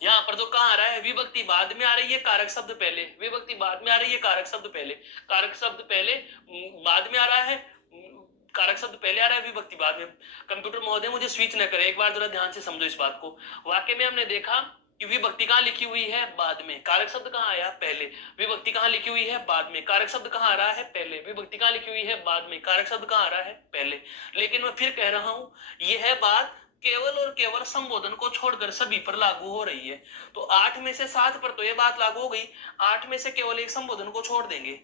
यहां पर तो कहां आ रहा है? विभक्ति बाद में आ रही है, कारक शब्द पहले। विभक्ति बाद में आ रही है, कारक शब्द पहले। कारक शब्द पहले बाद में आ रहा है, कारक शब्द पहले आ रहा है, विभक्ति बाद में। कंप्यूटर महोदय मुझे स्विच न करे, एक बार जरा ध्यान से समझो इस बात को। वाक्य में हमने देखा कि विभक्ति कहां लिखी हुई है? बाद में। कारक शब्द कहां आया? पहले। विभक्ति कहां लिखी हुई है? बाद में। कारक शब्द कहां आ रहा है? पहले। विभक्ति कहां लिखी हुई है? बाद में। कारक शब्द कहां आ रहा है? पहले। लेकिन मैं फिर कह रहा हूं, यह बात केवल और केवल संबोधन को छोड़कर सभी पर लागू हो रही है। तो 8 में से 7 पर तो यह बात लागू हो गई। 8 में से केवल एक संबोधन को छोड़ देंगे,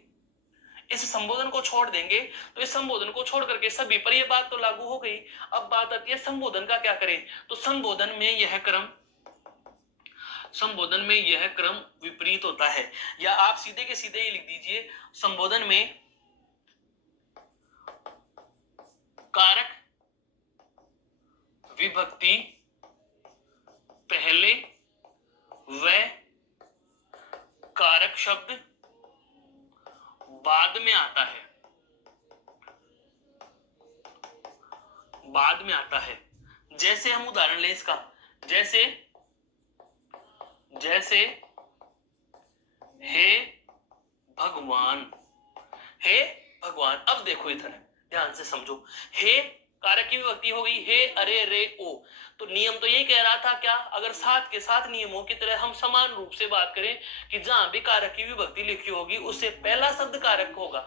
इस संबोधन को छोड़ देंगे, तो इस संबोधन को छोड़ करके सभी पर यह बात तो लागू हो गई। अब बात आती है संबोधन का क्या करें? तो संबोधन में यह क्रम विपरीत होता है। या आप सीधे के सीधे ही लिख दीजिए, संबोधन में कारक विभक्ति पहले व कारक शब्द बाद में आता है। बाद में आता है। जैसे हम उदाहरण लें इसका, जैसे हे भगवान। हे भगवान। अब देखो इधर ध्यान से समझो, हे कारक की विभक्ति हो गई, हे अरे रे ओ। तो नियम तो यही कह रहा था क्या? अगर साथ के साथ नियमों की तरह हम समान रूप से बात करें कि जहां भी कारक की विभक्ति लिखी होगी उससे पहला शब्द कारक होगा।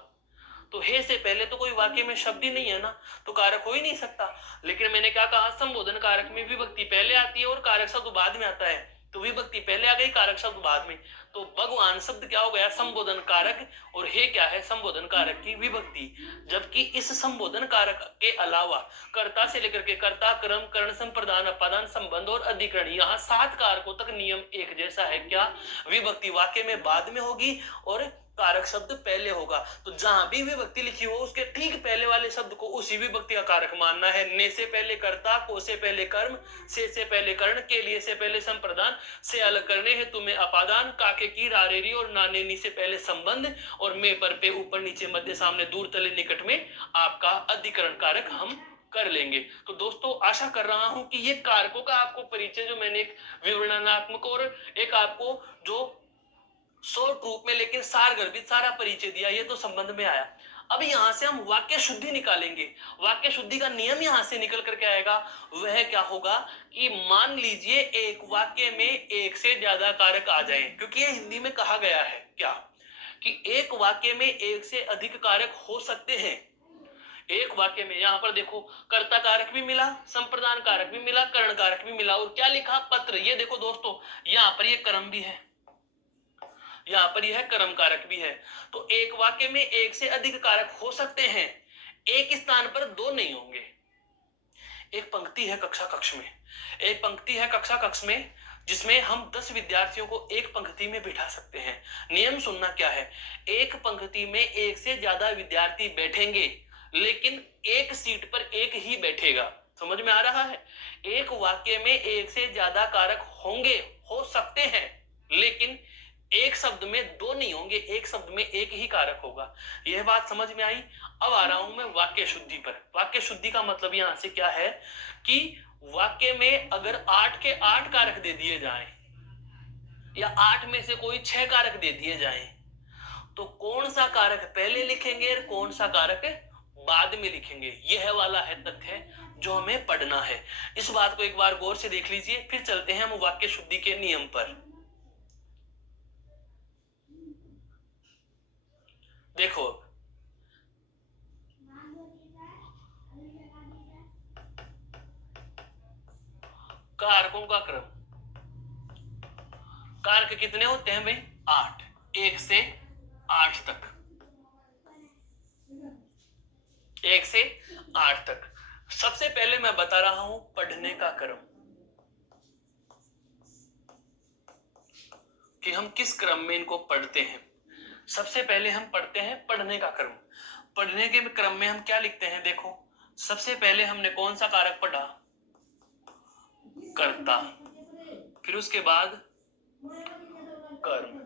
तो हे से पहले तो कोई वाक्य में शब्द ही नहीं है ना, तो कारक हो ही नहीं सकता। लेकिन मैंने क्या कहा? संबोधन कारक में विभक्ति पहले आती है और कारक शब्द बाद में आता है। तो विभक्ति पहले आ गई, कारक शब्द बाद में। तो भगवान शब्द क्या हो गया? संबोधन कारक, और हे क्या है? संबोधन कारक की विभक्ति। जबकि इस संबोधन कारक के अलावा कर्ता से लेकर के कर्ता, क्रम, कर्ण, संप्रदान, अपादान, संबंध और अधिकरण, यहाँ 7 कारकों तक नियम एक जैसा है। क्या? विभक्ति वाक्य में बाद में होगी और कारक शब्द पहले होगा। तो जहां भी विभक्ति लिखी हो उसके ठीक पहले वाले शब्द को उसी विभक्ति का कारक मानना है। ने से पहले कर्ता, को से पहले कर्म, से पहले कर्ण, के लिए से पहले संप्रदान, से अलग करने हेतु में अपादान, काके की, रारेरी और नाने नी से पहले संबंध, और में पर पे ऊपर नीचे मध्य सामने दूर तले निकट में आपका अधिकरण कारक हम कर लेंगे। तो दोस्तों आशा कर रहा हूं कि ये कारकों का आपको परिचय, जो मैंने एक विवरणात्मक और एक आपको जो शॉर्ट रूप में लेकिन सारगर्भित सारा परिचय दिया, ये तो संबंध में आया। अब यहां से हम वाक्य शुद्धि निकालेंगे। वाक्य शुद्धि का नियम यहां से निकल करके आएगा। वह क्या होगा कि मान लीजिए एक वाक्य में एक से ज्यादा कारक आ जाएं, क्योंकि ये हिंदी में कहा गया है क्या कि एक वाक्य में एक से अधिक कारक हो सकते हैं। एक वाक्य में यहां पर देखो, कर्ता कारक भी मिला, संप्रदान कारक भी मिला, कर्ण कारक भी मिला, और क्या लिखा? पत्र। ये देखो दोस्तों, यहां पर ये कर्म भी है, यहां पर यह कर्म कारक भी है। तो एक वाक्य में एक से अधिक कारक हो सकते हैं, एक स्थान पर दो नहीं होंगे। एक पंक्ति है कक्षा कक्ष में, एक पंक्ति है कक्षा कक्ष में जिसमें हम 10 विद्यार्थियों को एक पंक्ति में बिठा सकते हैं। नियम सुनना क्या है? एक पंक्ति में एक से ज्यादा विद्यार्थी बैठेंगे, लेकिन एक सीट पर एक ही बैठेगा। समझ में आ रहा है? एक वाक्य में एक से ज्यादा कारक होंगे, हो सकते हैं, लेकिन एक शब्द में दो नहीं होंगे, एक शब्द में एक ही कारक होगा। यह बात समझ में आई? अब आ रहा हूं मैं वाक्य शुद्धि पर। वाक्य शुद्धि का मतलब यहां से क्या है कि वाक्य में अगर 8 के 8 कारक दे दिए जाएं या 8 में से कोई 6 कारक दे दिए जाएं, तो कौन सा कारक पहले लिखेंगे और कौन सा कारक बाद में लिखेंगे, यह वाला है तथ्य जो हमें पढ़ना है। इस बात को एक बार गौर से देख लीजिए, फिर चलते हैं हम वाक्य शुद्धि के नियम पर। देखो, कारकों का क्रम, कारक कितने होते हैं भाई? 8, 1 से 8 तक, 1 से 8 तक। सबसे पहले मैं बता रहा हूं पढ़ने का क्रम, कि हम किस क्रम में इनको पढ़ते हैं। सबसे पहले हम पढ़ते हैं पढ़ने का क्रम। पढ़ने के क्रम में हम क्या लिखते हैं? देखो, सबसे पहले हमने कौन सा कारक पढ़ा? कर्ता, फिर उसके बाद कर्म,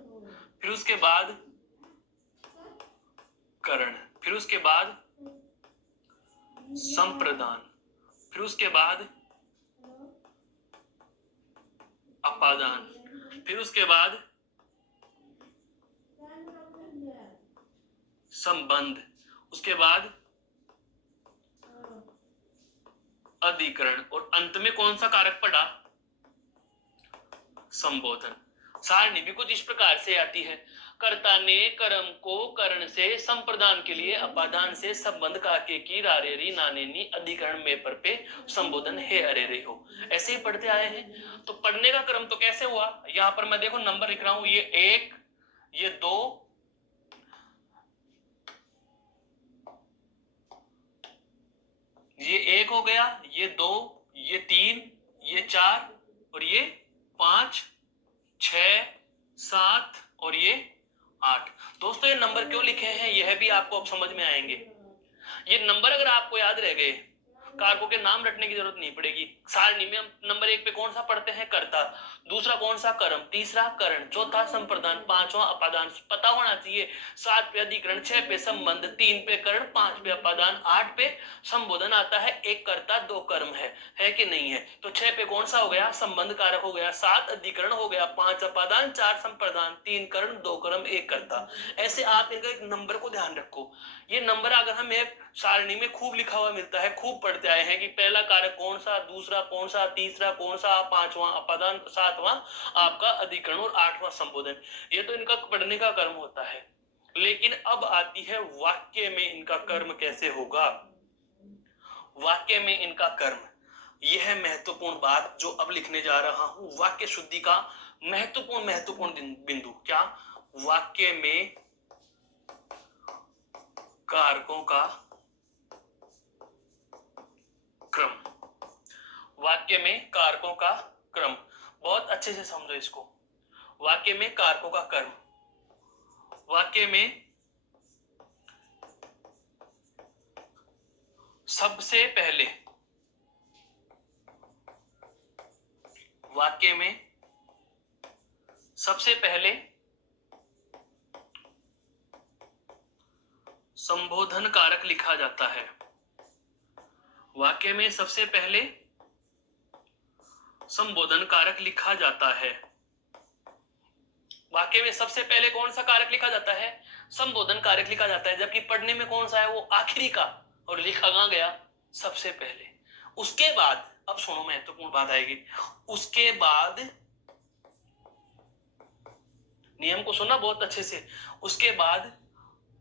फिर उसके बाद करण, फिर उसके बाद संप्रदान, फिर उसके बाद अपादान, फिर उसके बाद संबंध, उसके बाद अधिकरण, और अंत में कौन सा कारक पड़ा? संबोधन। सारणी भी कुछ इस प्रकार से आती है। कर्ता ने कर्म को करण से, संप्रदान के लिए अपादान से, संबंध का के की रारे री नाने नी, अधिकरण में पर पे, संबोधन हे अरे रे हो। ऐसे ही पढ़ते आए हैं। तो पढ़ने का क्रम तो कैसे हुआ? यहां पर मैं देखो नंबर लिख रहा हूं, ये 1, ये 2, ये 1 हो गया, ये 2, ये 3, ये 4 और ये 5, 6, 7 और ये 8। दोस्तों, ये नंबर क्यों लिखे हैं यह भी आपको अब समझ में आएंगे। ये नंबर अगर आपको याद रह गए, कारकों के नाम रटने की जरूरत नहीं पड़ेगी। सारणी में हम नंबर 1 पे कौन सा पढ़ते हैं? कर्ता, दूसरा कौन सा? कर्म, तीसरा करण, चौथा संप्रदान, पांचवा अपादान, पता होना चाहिए। 7 पे अधिकरण, 6 पे संबंध, 3 पे करण, 5 पे अपादान, 8 पे संबोधन आता है। 1 कर्ता 2 कर्म है कि नहीं है? तो 6 पे कौन सा हो गया? संबंध कारक हो गया, 7 अधिकरण हो गया, 5 अपादान, 4 संप्रदान, 3 करण, 2 कर्म, 1 कर्ता। ऐसे आप एक नंबर को ध्यान रखो। ये नंबर अगर हम एक सारणी में खूब लिखा हुआ मिलता है, खूब पढ़ते आए हैं कि पहला कारक कौन सा, दूसरा कौन सा, तीसरा कौन सा, पांचवा अपादान, सातवां आपका अधिकरण और 8वां संबोधन। ये तो इनका पढ़ने का कर्म होता है। लेकिन अब आती है वाक्य में इनका कर्म कैसे होगा। वाक्य में इनका कर्म, यह महत्वपूर्ण बात जो अब लिखने जा रहा हूं, वाक्य शुद्धि का महत्वपूर्ण बिंदु। क्या? वाक्य में कारकों का क्रम। वाक्य में कारकों का क्रम, बहुत अच्छे से समझो इसको। वाक्य में कारकों का क्रम, वाक्य में सबसे पहले, वाक्य में सबसे पहले संबोधन कारक लिखा जाता है। वाक्य में सबसे पहले संबोधन कारक लिखा जाता है। वाक्य में सबसे पहले कौन सा कारक लिखा जाता है? संबोधन कारक लिखा जाता है। जबकि पढ़ने में कौन सा है? वो आखिरी का, और लिखा कहां गया? सबसे पहले। उसके बाद, अब सुनो महत्वपूर्ण बात आएगी, उसके बाद, नियम को सुना बहुत अच्छे से, उसके बाद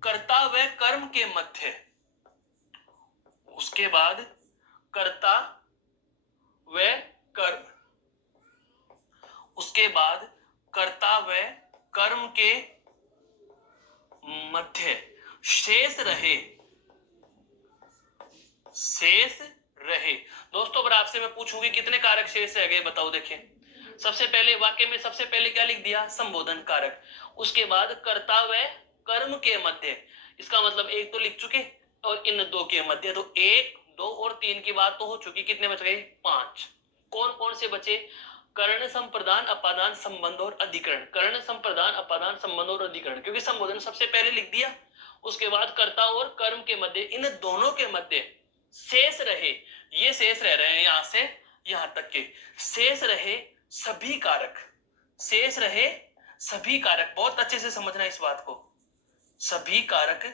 कर्ता व कर्म के मध्य, उसके बाद कर्ता व कर्म, उसके बाद कर्ता व कर्म के मध्य शेष रहे, शेष रहे। दोस्तों, अगर आपसे मैं पूछूंगी कितने कारक शेष रह गए, बताओ। देखिए, सबसे पहले वाक्य में सबसे पहले क्या लिख दिया? संबोधन कारक। उसके बाद कर्ता व कर्म के मध्य, इसका मतलब 1 तो लिख चुके, और इन 2 के मध्य, तो 1, 2 और 3 की बात तो हो चुकी, कितने बच गए? 5। कौन कौन से बचे? कर्ण संप्रदान, अपादान, संबंध और अधिकरण। कर्ण संप्रदान, अपादान, संबंध और अधिकरण, क्योंकि संबोधन सबसे पहले लिख दिया, उसके बाद कर्ता और कर्म के मध्य, इन दोनों के मध्य शेष रहे, ये शेष रह रहे हैं यहां से यहां तक के, शेष रहे सभी कारक, शेष रहे सभी कारक, बहुत अच्छे से समझना इस बात को, सभी कारक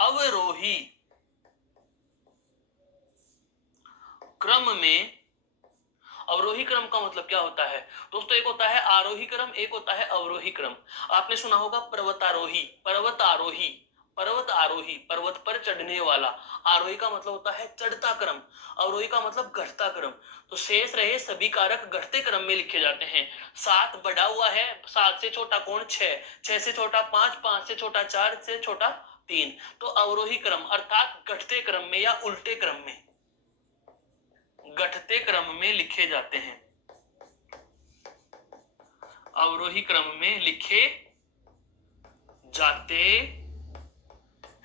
अवरोही क्रम में। अवरोही क्रम का मतलब क्या होता है दोस्तों? एक होता है आरोही क्रम, एक होता है अवरोही क्रम। आपने सुना होगा पर्वतारोही, पर्वत आरोही, पर्वत आरोही, पर्वत पर चढ़ने वाला। आरोही का मतलब होता है चढ़ता क्रम, अवरोही का मतलब घटता क्रम। तो शेष रहे सभी कारक घटते क्रम में लिखे जाते हैं। 7 बढ़ा हुआ है, 7 से छोटा कौन? 6, 6 से छोटा 5, 5 से छोटा 4 से छोटा 3। तो अवरोही क्रम अर्थात घटते क्रम में या उल्टे क्रम में, घटते क्रम में लिखे जाते हैं, अवरोही क्रम में लिखे जाते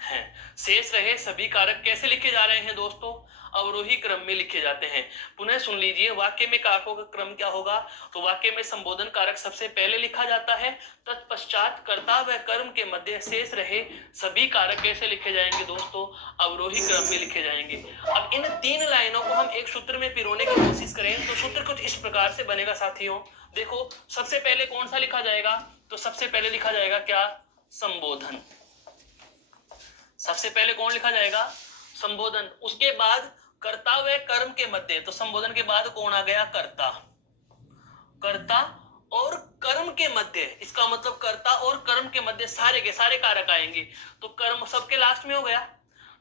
हैं। शेष रहे सभी कारक कैसे लिखे जा रहे हैं दोस्तों? अवरोही क्रम में लिखे जाते हैं। पुनः सुन लीजिए, वाक्य में कारकों का क्रम क्या होगा? तो वाक्य में संबोधन कारक सबसे पहले लिखा जाता है, तत्पश्चात कर्ता व कर्म के मध्य शेष रहे सभी कारक कैसे लिखे जाएंगे दोस्तों? अवरोही क्रम में लिखे जाएंगे। अब इन 3 लाइनों को हम एक सूत्र में पिरोने की कोशिश करें तो सूत्र कुछ इस प्रकार से बनेगा साथियों। देखो, सबसे पहले कौन सा लिखा जाएगा? तो सबसे पहले लिखा जाएगा क्या? संबोधन। सबसे पहले कौन लिखा जाएगा? संबोधन। उसके बाद कर्ता व कर्म के मध्य, तो संबोधन के बाद कौन आ गया? कर्ता। कर्ता और कर्म के मध्य, इसका मतलब कर्ता और कर्म के मध्य सारे के सारे कारक आएंगे। तो कर्म सबके लास्ट में हो गया।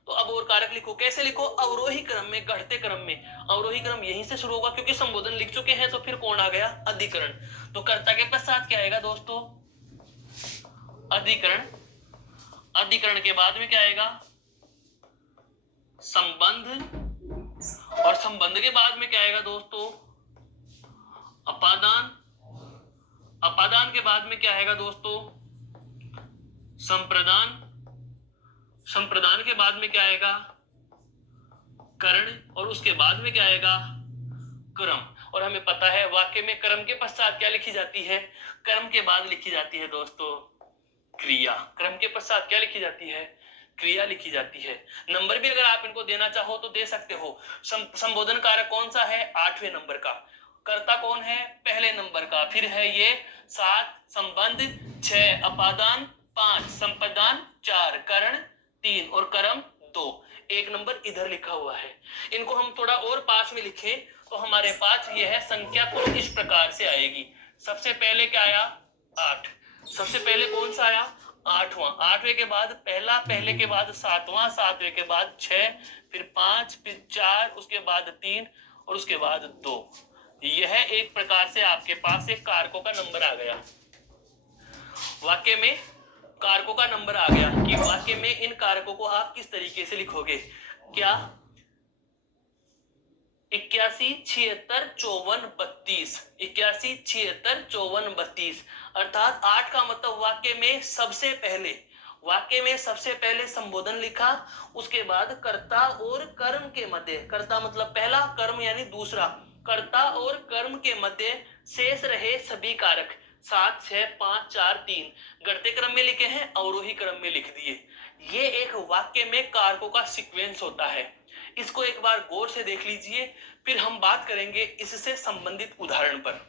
तो अब और कारक लिखो, कैसे लिखो? अवरोही क्रम में, घटते क्रम में। अवरोही क्रम यहीं से शुरू होगा क्योंकि संबोधन लिख चुके हैं। तो फिर कौन आ गया? अधिकरण। तो कर्ता के पश्चात क्या आएगा दोस्तों? अधिकरण। अधिकरण के बाद में क्या आएगा? संबंध। और संबंध के बाद में क्या आएगा दोस्तों? अपादान। अपादान के बाद में क्या आएगा दोस्तों? संप्रदान। संप्रदान के बाद में क्या आएगा? कर्ण। और उसके बाद में क्या आएगा? क्रम। और हमें पता है वाक्य में कर्म के पश्चात क्या लिखी जाती है? कर्म के बाद लिखी जाती है दोस्तों क्रिया। क्रम के पश्चात क्या लिखी जाती है? क्रिया लिखी जाती है। नंबर भी अगर आप इनको देना चाहो तो दे सकते हो। संबोधन कारक कौन सा है? 8वें नंबर का। कर्ता कौन है? पहले नंबर का। फिर है ये 7 संबंध, 6 अपादान, 5 संप्रदान, 4 करण, 3 और कर्म 2। 1 नंबर इधर लिखा हुआ है। इनको हम थोड़ा और पास में लिखें तो हमारे पास यह है संख्या कुछ इस प्रकार से आएगी। सबसे पहले क्या आया? 8। सबसे पहले कौन सा आया? 8वां। 8वें के बाद पहला, पहले के बाद 7वां, 7वें के बाद 6, फिर 5, फिर 4, उसके बाद 3 और उसके बाद 2। यह एक प्रकार से आपके पास एक कारकों का नंबर आ गया। वाक्य में कारकों का नंबर आ गया कि वाक्य में इन कारकों को आप किस तरीके से लिखोगे। क्या? 81, 76, 54, 32। 81, 76, 54, 32 अर्थात 8 का मतलब वाक्य में सबसे पहले, वाक्य में सबसे पहले संबोधन लिखा, उसके बाद कर्ता और कर्म के मध्य, कर्ता मतलब पहला, कर्म यानी दूसरा, कर्ता और कर्म के मध्य शेष रहे सभी कारक 7, 6, 5, 4, 3 घटते क्रम में लिखे हैं, अवरोही क्रम में लिख दिए। ये एक वाक्य में कारकों का सीक्वेंस होता है। इसको एक बार गौर से देख लीजिए, फिर हम बात करेंगे इससे संबंधित उदाहरण पर।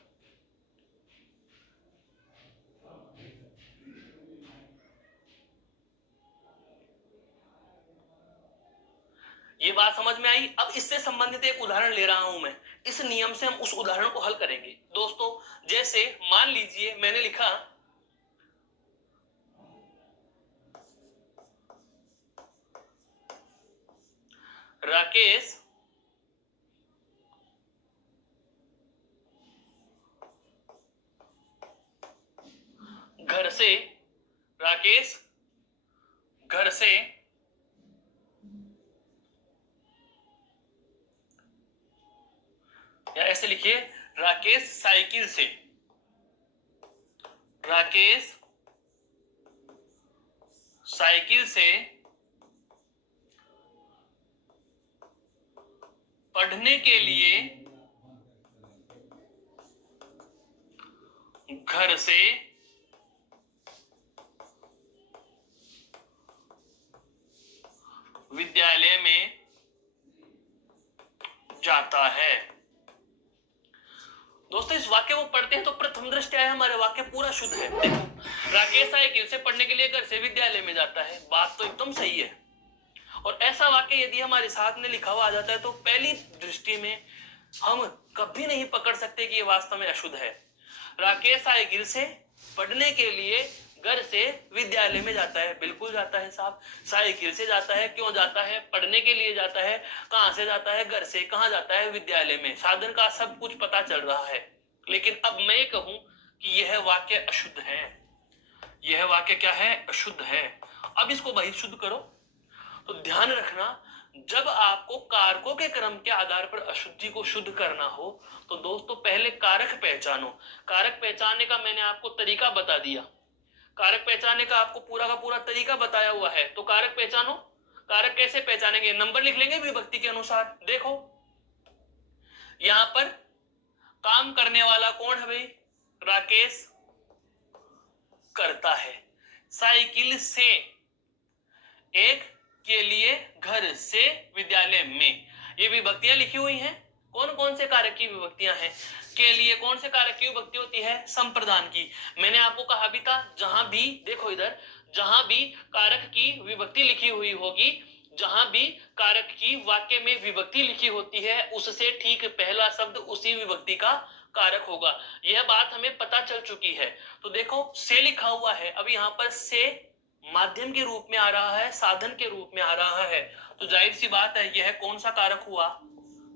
ये बात समझ में आई? अब इससे संबंधित एक उदाहरण ले रहा हूं मैं। इस नियम से हम उस उदाहरण को हल करेंगे दोस्तों। जैसे मान लीजिए मैंने लिखा राकेश घर से, राकेश घर से या ऐसे लिखिए राकेश साइकिल से, राकेश साइकिल से पढ़ने के लिए घर से विद्यालय में जाता है। दोस्तों इस वाक्य को पढ़ते हैं तो प्रथम दृष्टया हमारे वाक्य पूरा शुद्ध है। देखो, राकेश साइकिल से पढ़ने के लिए घर से विद्यालय में जाता है, बात तो एकदम सही है। और ऐसा वाक्य यदि हमारे साथ में लिखा हुआ आ जाता है तो पहली दृष्टि में हम कभी नहीं पकड़ सकते कि ये वास्तव में अशुद्ध है। राकेश साइकिल से पढ़ने के लिए घर से विद्यालय में जाता है, बिल्कुल जाता है साहब। साइकिल से जाता है, क्यों जाता है? पढ़ने के लिए जाता है। कहां से जाता है? घर से। कहां जाता है? विद्यालय में। साधन का सब कुछ पता चल रहा है। लेकिन अब मैं कहूं कि यह वाक्य अशुद्ध है। यह वाक्य क्या है? अशुद्ध है। अब इसको भाई शुद्ध करो। तो ध्यान रखना, जब आपको कारकों के क्रम के आधार पर अशुद्धि को शुद्ध करना हो तो दोस्तों पहले कारक पहचानो। कारक पहचानने का मैंने आपको तरीका बता दिया। कारक पहचानने का आपको पूरा का पूरा तरीका बताया हुआ है। तो कारक पहचानो। कारक कैसे पहचानेंगे? नंबर लिख लेंगे विभक्ति के अनुसार। देखो यहां पर काम करने वाला कौन है भाई? राकेश करता है। साइकिल से, एक के लिए, घर से विद्यालय में, ये विभक्तियां लिखी हुई हैं। कौन कौन से कारक की विभक्तियां हैं? के लिए कौन से कारक की विभक्ति होती है? संप्रदान की। मैंने आपको कहा भी था, जहां भी देखो इधर, जहां भी कारक की विभक्ति लिखी हुई होगी, जहां भी कारक की वाक्य में विभक्ति लिखी होती है, उससे ठीक पहला शब्द उसी विभक्ति का कारक होगा। यह बात हमें पता चल चुकी है। तो देखो से लिखा हुआ है, अब यहाँ पर से माध्यम के रूप में आ रहा है, साधन के रूप में आ रहा है। तो जाहिर सी बात है यह कौन सा कारक हुआ?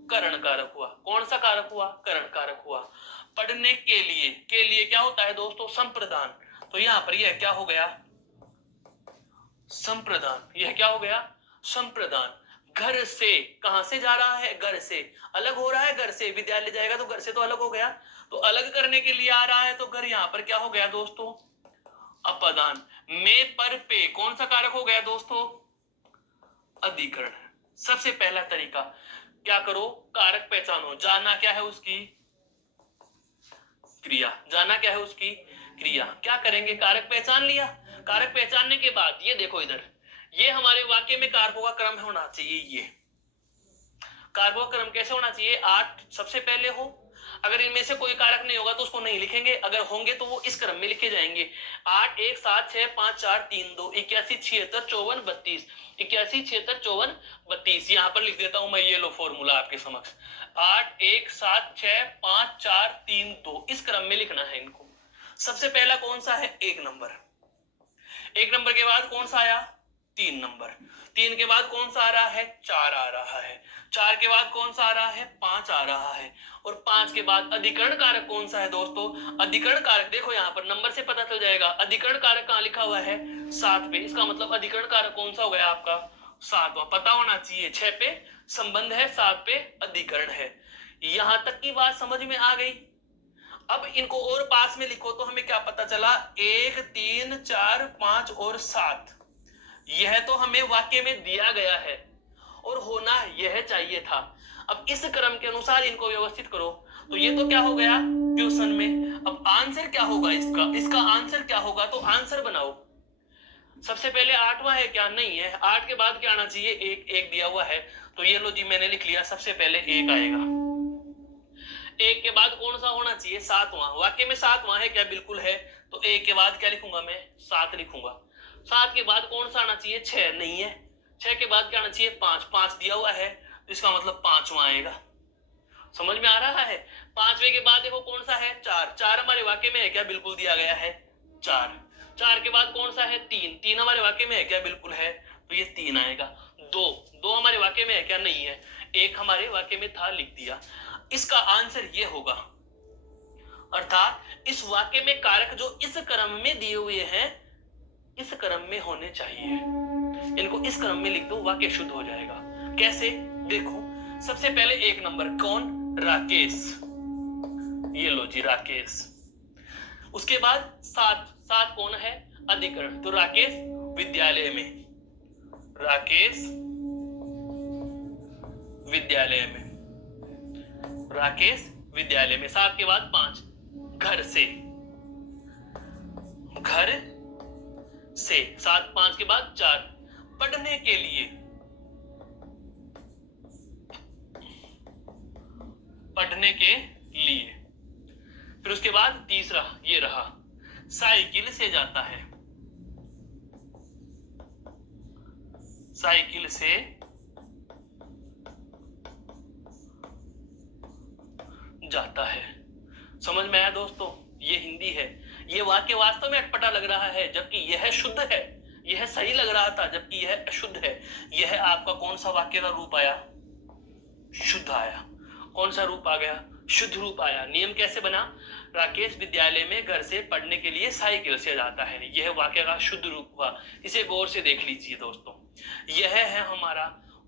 करण कारक हुआ। कौन सा कारक हुआ? करण कारक हुआ। पढ़ने के लिए क्या होता है दोस्तों? संप्रदान। तो यहां पर यह क्या हो गया? संप्रदान। यह क्या हो गया? संप्रदान। घर से, कहां से जा रहा है? घर से। अलग हो रहा है घर से, विद्यालय जाएगा तो घर से तो अलग हो गया। तो अलग करने के लिए आ रहा है तो घर यहां पर क्या हो गया दोस्तों? अपदान। में पर पे कौन सा कारक हो गया दोस्तों? अधिकरण। सबसे पहला तरीका क्या करो? कारक पहचानो। जाना क्या है? उसकी क्रिया। जाना क्या है? उसकी क्रिया। क्या करेंगे? कारक पहचान लिया। कारक पहचानने के बाद ये देखो इधर, ये हमारे वाक्य में कारकों का क्रम होना चाहिए। ये कारकों का क्रम कैसे होना चाहिए? 8 सबसे पहले हो। अगर इनमें से कोई कारक नहीं होगा तो उसको नहीं लिखेंगे, अगर होंगे तो वो इस क्रम में लिखे जाएंगे। 8 1 7 6 5 4 3 2 81 76 54 32, 81 76 54 32। यहां पर लिख देता हूं मैं, ये लो फॉर्मूला आपके समक्ष। 8 1 7 6 5 4 3 2, इस क्रम में लिखना है इनको। सबसे पहला कौन सा है? 1 नंबर। 1 नंबर के बाद कौन सा आया? 3 नंबर। 3 के बाद कौन सा आ रहा है? 4 आ रहा है। 4 के बाद कौन सा आ रहा है? 5 आ रहा है। और 5 के बाद अधिकरण कारक कौन सा है दोस्तों? अधिकरण कारक देखो यहां पर नंबर से पता चल जाएगा। अधिकरण कारक कहां लिखा हुआ है? 7 पे। इसका मतलब अधिकरण कारक कौन सा हो गया आपका? 7वां। पता होना चाहिए 6 पे संबंध है, 7 पे अधिकरण है। यहां तक की बात समझ में आ गई। अब इनको और पास में लिखो तो हमें क्या पता चला? 1 3 4 5 और 7। यह तो हमें वाक्य में दिया गया है और होना यह चाहिए था। अब इस क्रम के अनुसार इनको व्यवस्थित करो। तो ये तो क्या हो गया क्वेश्चन में। अब आंसर क्या होगा इसका? इसका आंसर क्या होगा? तो आंसर बनाओ। सबसे पहले 8वां है क्या? नहीं है। 8 के बाद क्या आना चाहिए? 1 1 दिया हुआ है। तो ये लो जी मैंने लिख लिया, सबसे पहले 1 आएगा। 1 के बाद कौन सा होना चाहिए? 7वां। वाक्य में 7वां है क्या? बिल्कुल है। तो 1 के बाद क्या लिखूंगा मैं? 7 लिखूंगा। 7 के बाद कौन सा आना चाहिए? 6 नहीं है। 6 के बाद क्या आना चाहिए? 5 5 दिया हुआ है तो इसका मतलब 5वां आएगा। समझ में आ रहा है? 5वें के बाद देखो कौन सा है? 4 4 हमारे वाक्य में है क्या? बिल्कुल दिया गया है 4। 4 के बाद कौन सा है? 3 3 हमारे वाक्य में है क्या? बिल्कुल है। तो ये 3 आएगा। 2 2 हमारे वाक्य में है क्या? नहीं है। 1 हमारे वाक्य में था, लिख दिया। इसका आंसर ये होगा। अर्थात इस वाक्य में कारक जो इस क्रम में दिए हुए हैं, इस क्रम में होने चाहिए। इनको इस क्रम में लिख दो, वाक्य शुद्ध हो जाएगा। कैसे? देखो सबसे पहले 1 नंबर कौन? राकेश। ये लो जी राकेश। उसके बाद 7 7 कौन है? अधिकरण। तो राकेश विद्यालय में। राकेश विद्यालय में। राकेश विद्यालय में। 7 के बाद 5, घर से, घर से। 7 5 के बाद 4, पढ़ने के लिए, पढ़ने के लिए। फिर उसके बाद तीसरा ये रहा, साइकिल से जाता है, साइकिल से जाता है। समझ में आया दोस्तों? ये हिंदी है। ये वाक्य वास्तव में अटपटा लग रहा है, जबकि यह शुद्ध है। यह सही लग रहा था, जबकि यह अशुद्ध है। यह आपका कौन सा वाक्य का रूप आया? शुद्ध आया। कौन सा रूप आ गया? शुद्ध रूप आया। नियम कैसे बना? राकेश विद्यालय में घर से पढ़ने के लिए साइकिल से जाता है। यह वाक्य का शुद्ध रूप हुआ। इसे गौर से देख लीजिए दोस्तों। यह है हमारा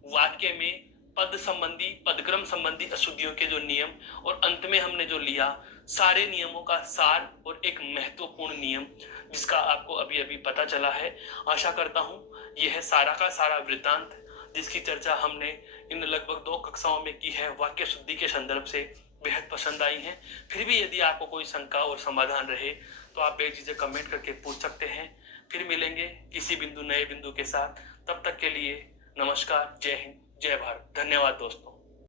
वाक्य में पद संबंधी, पदक्रम संबंधी अशुद्धियों के जो नियम, और अंत में हमने जो लिया सारे नियमों का सार और एक महत्वपूर्ण नियम, जिसका आपको अभी अभी पता चला है। आशा करता हूं यह सारा का सारा वृत्तांत, जिसकी चर्चा हमने इन लगभग 2 कक्षाओं में की है, वाक्य शुद्धि के संदर्भ से बेहद पसंद आई है। फिर भी यदि आपको कोई शंका और समाधान रहे तो आप बेझिझक कमेंट करके पूछ सकते हैं। फिर मिलेंगे किसी बिंदु, नए बिंदु के साथ। तब तक के लिए नमस्कार, जय हिंद, जय भारत। धन्यवाद दोस्तों।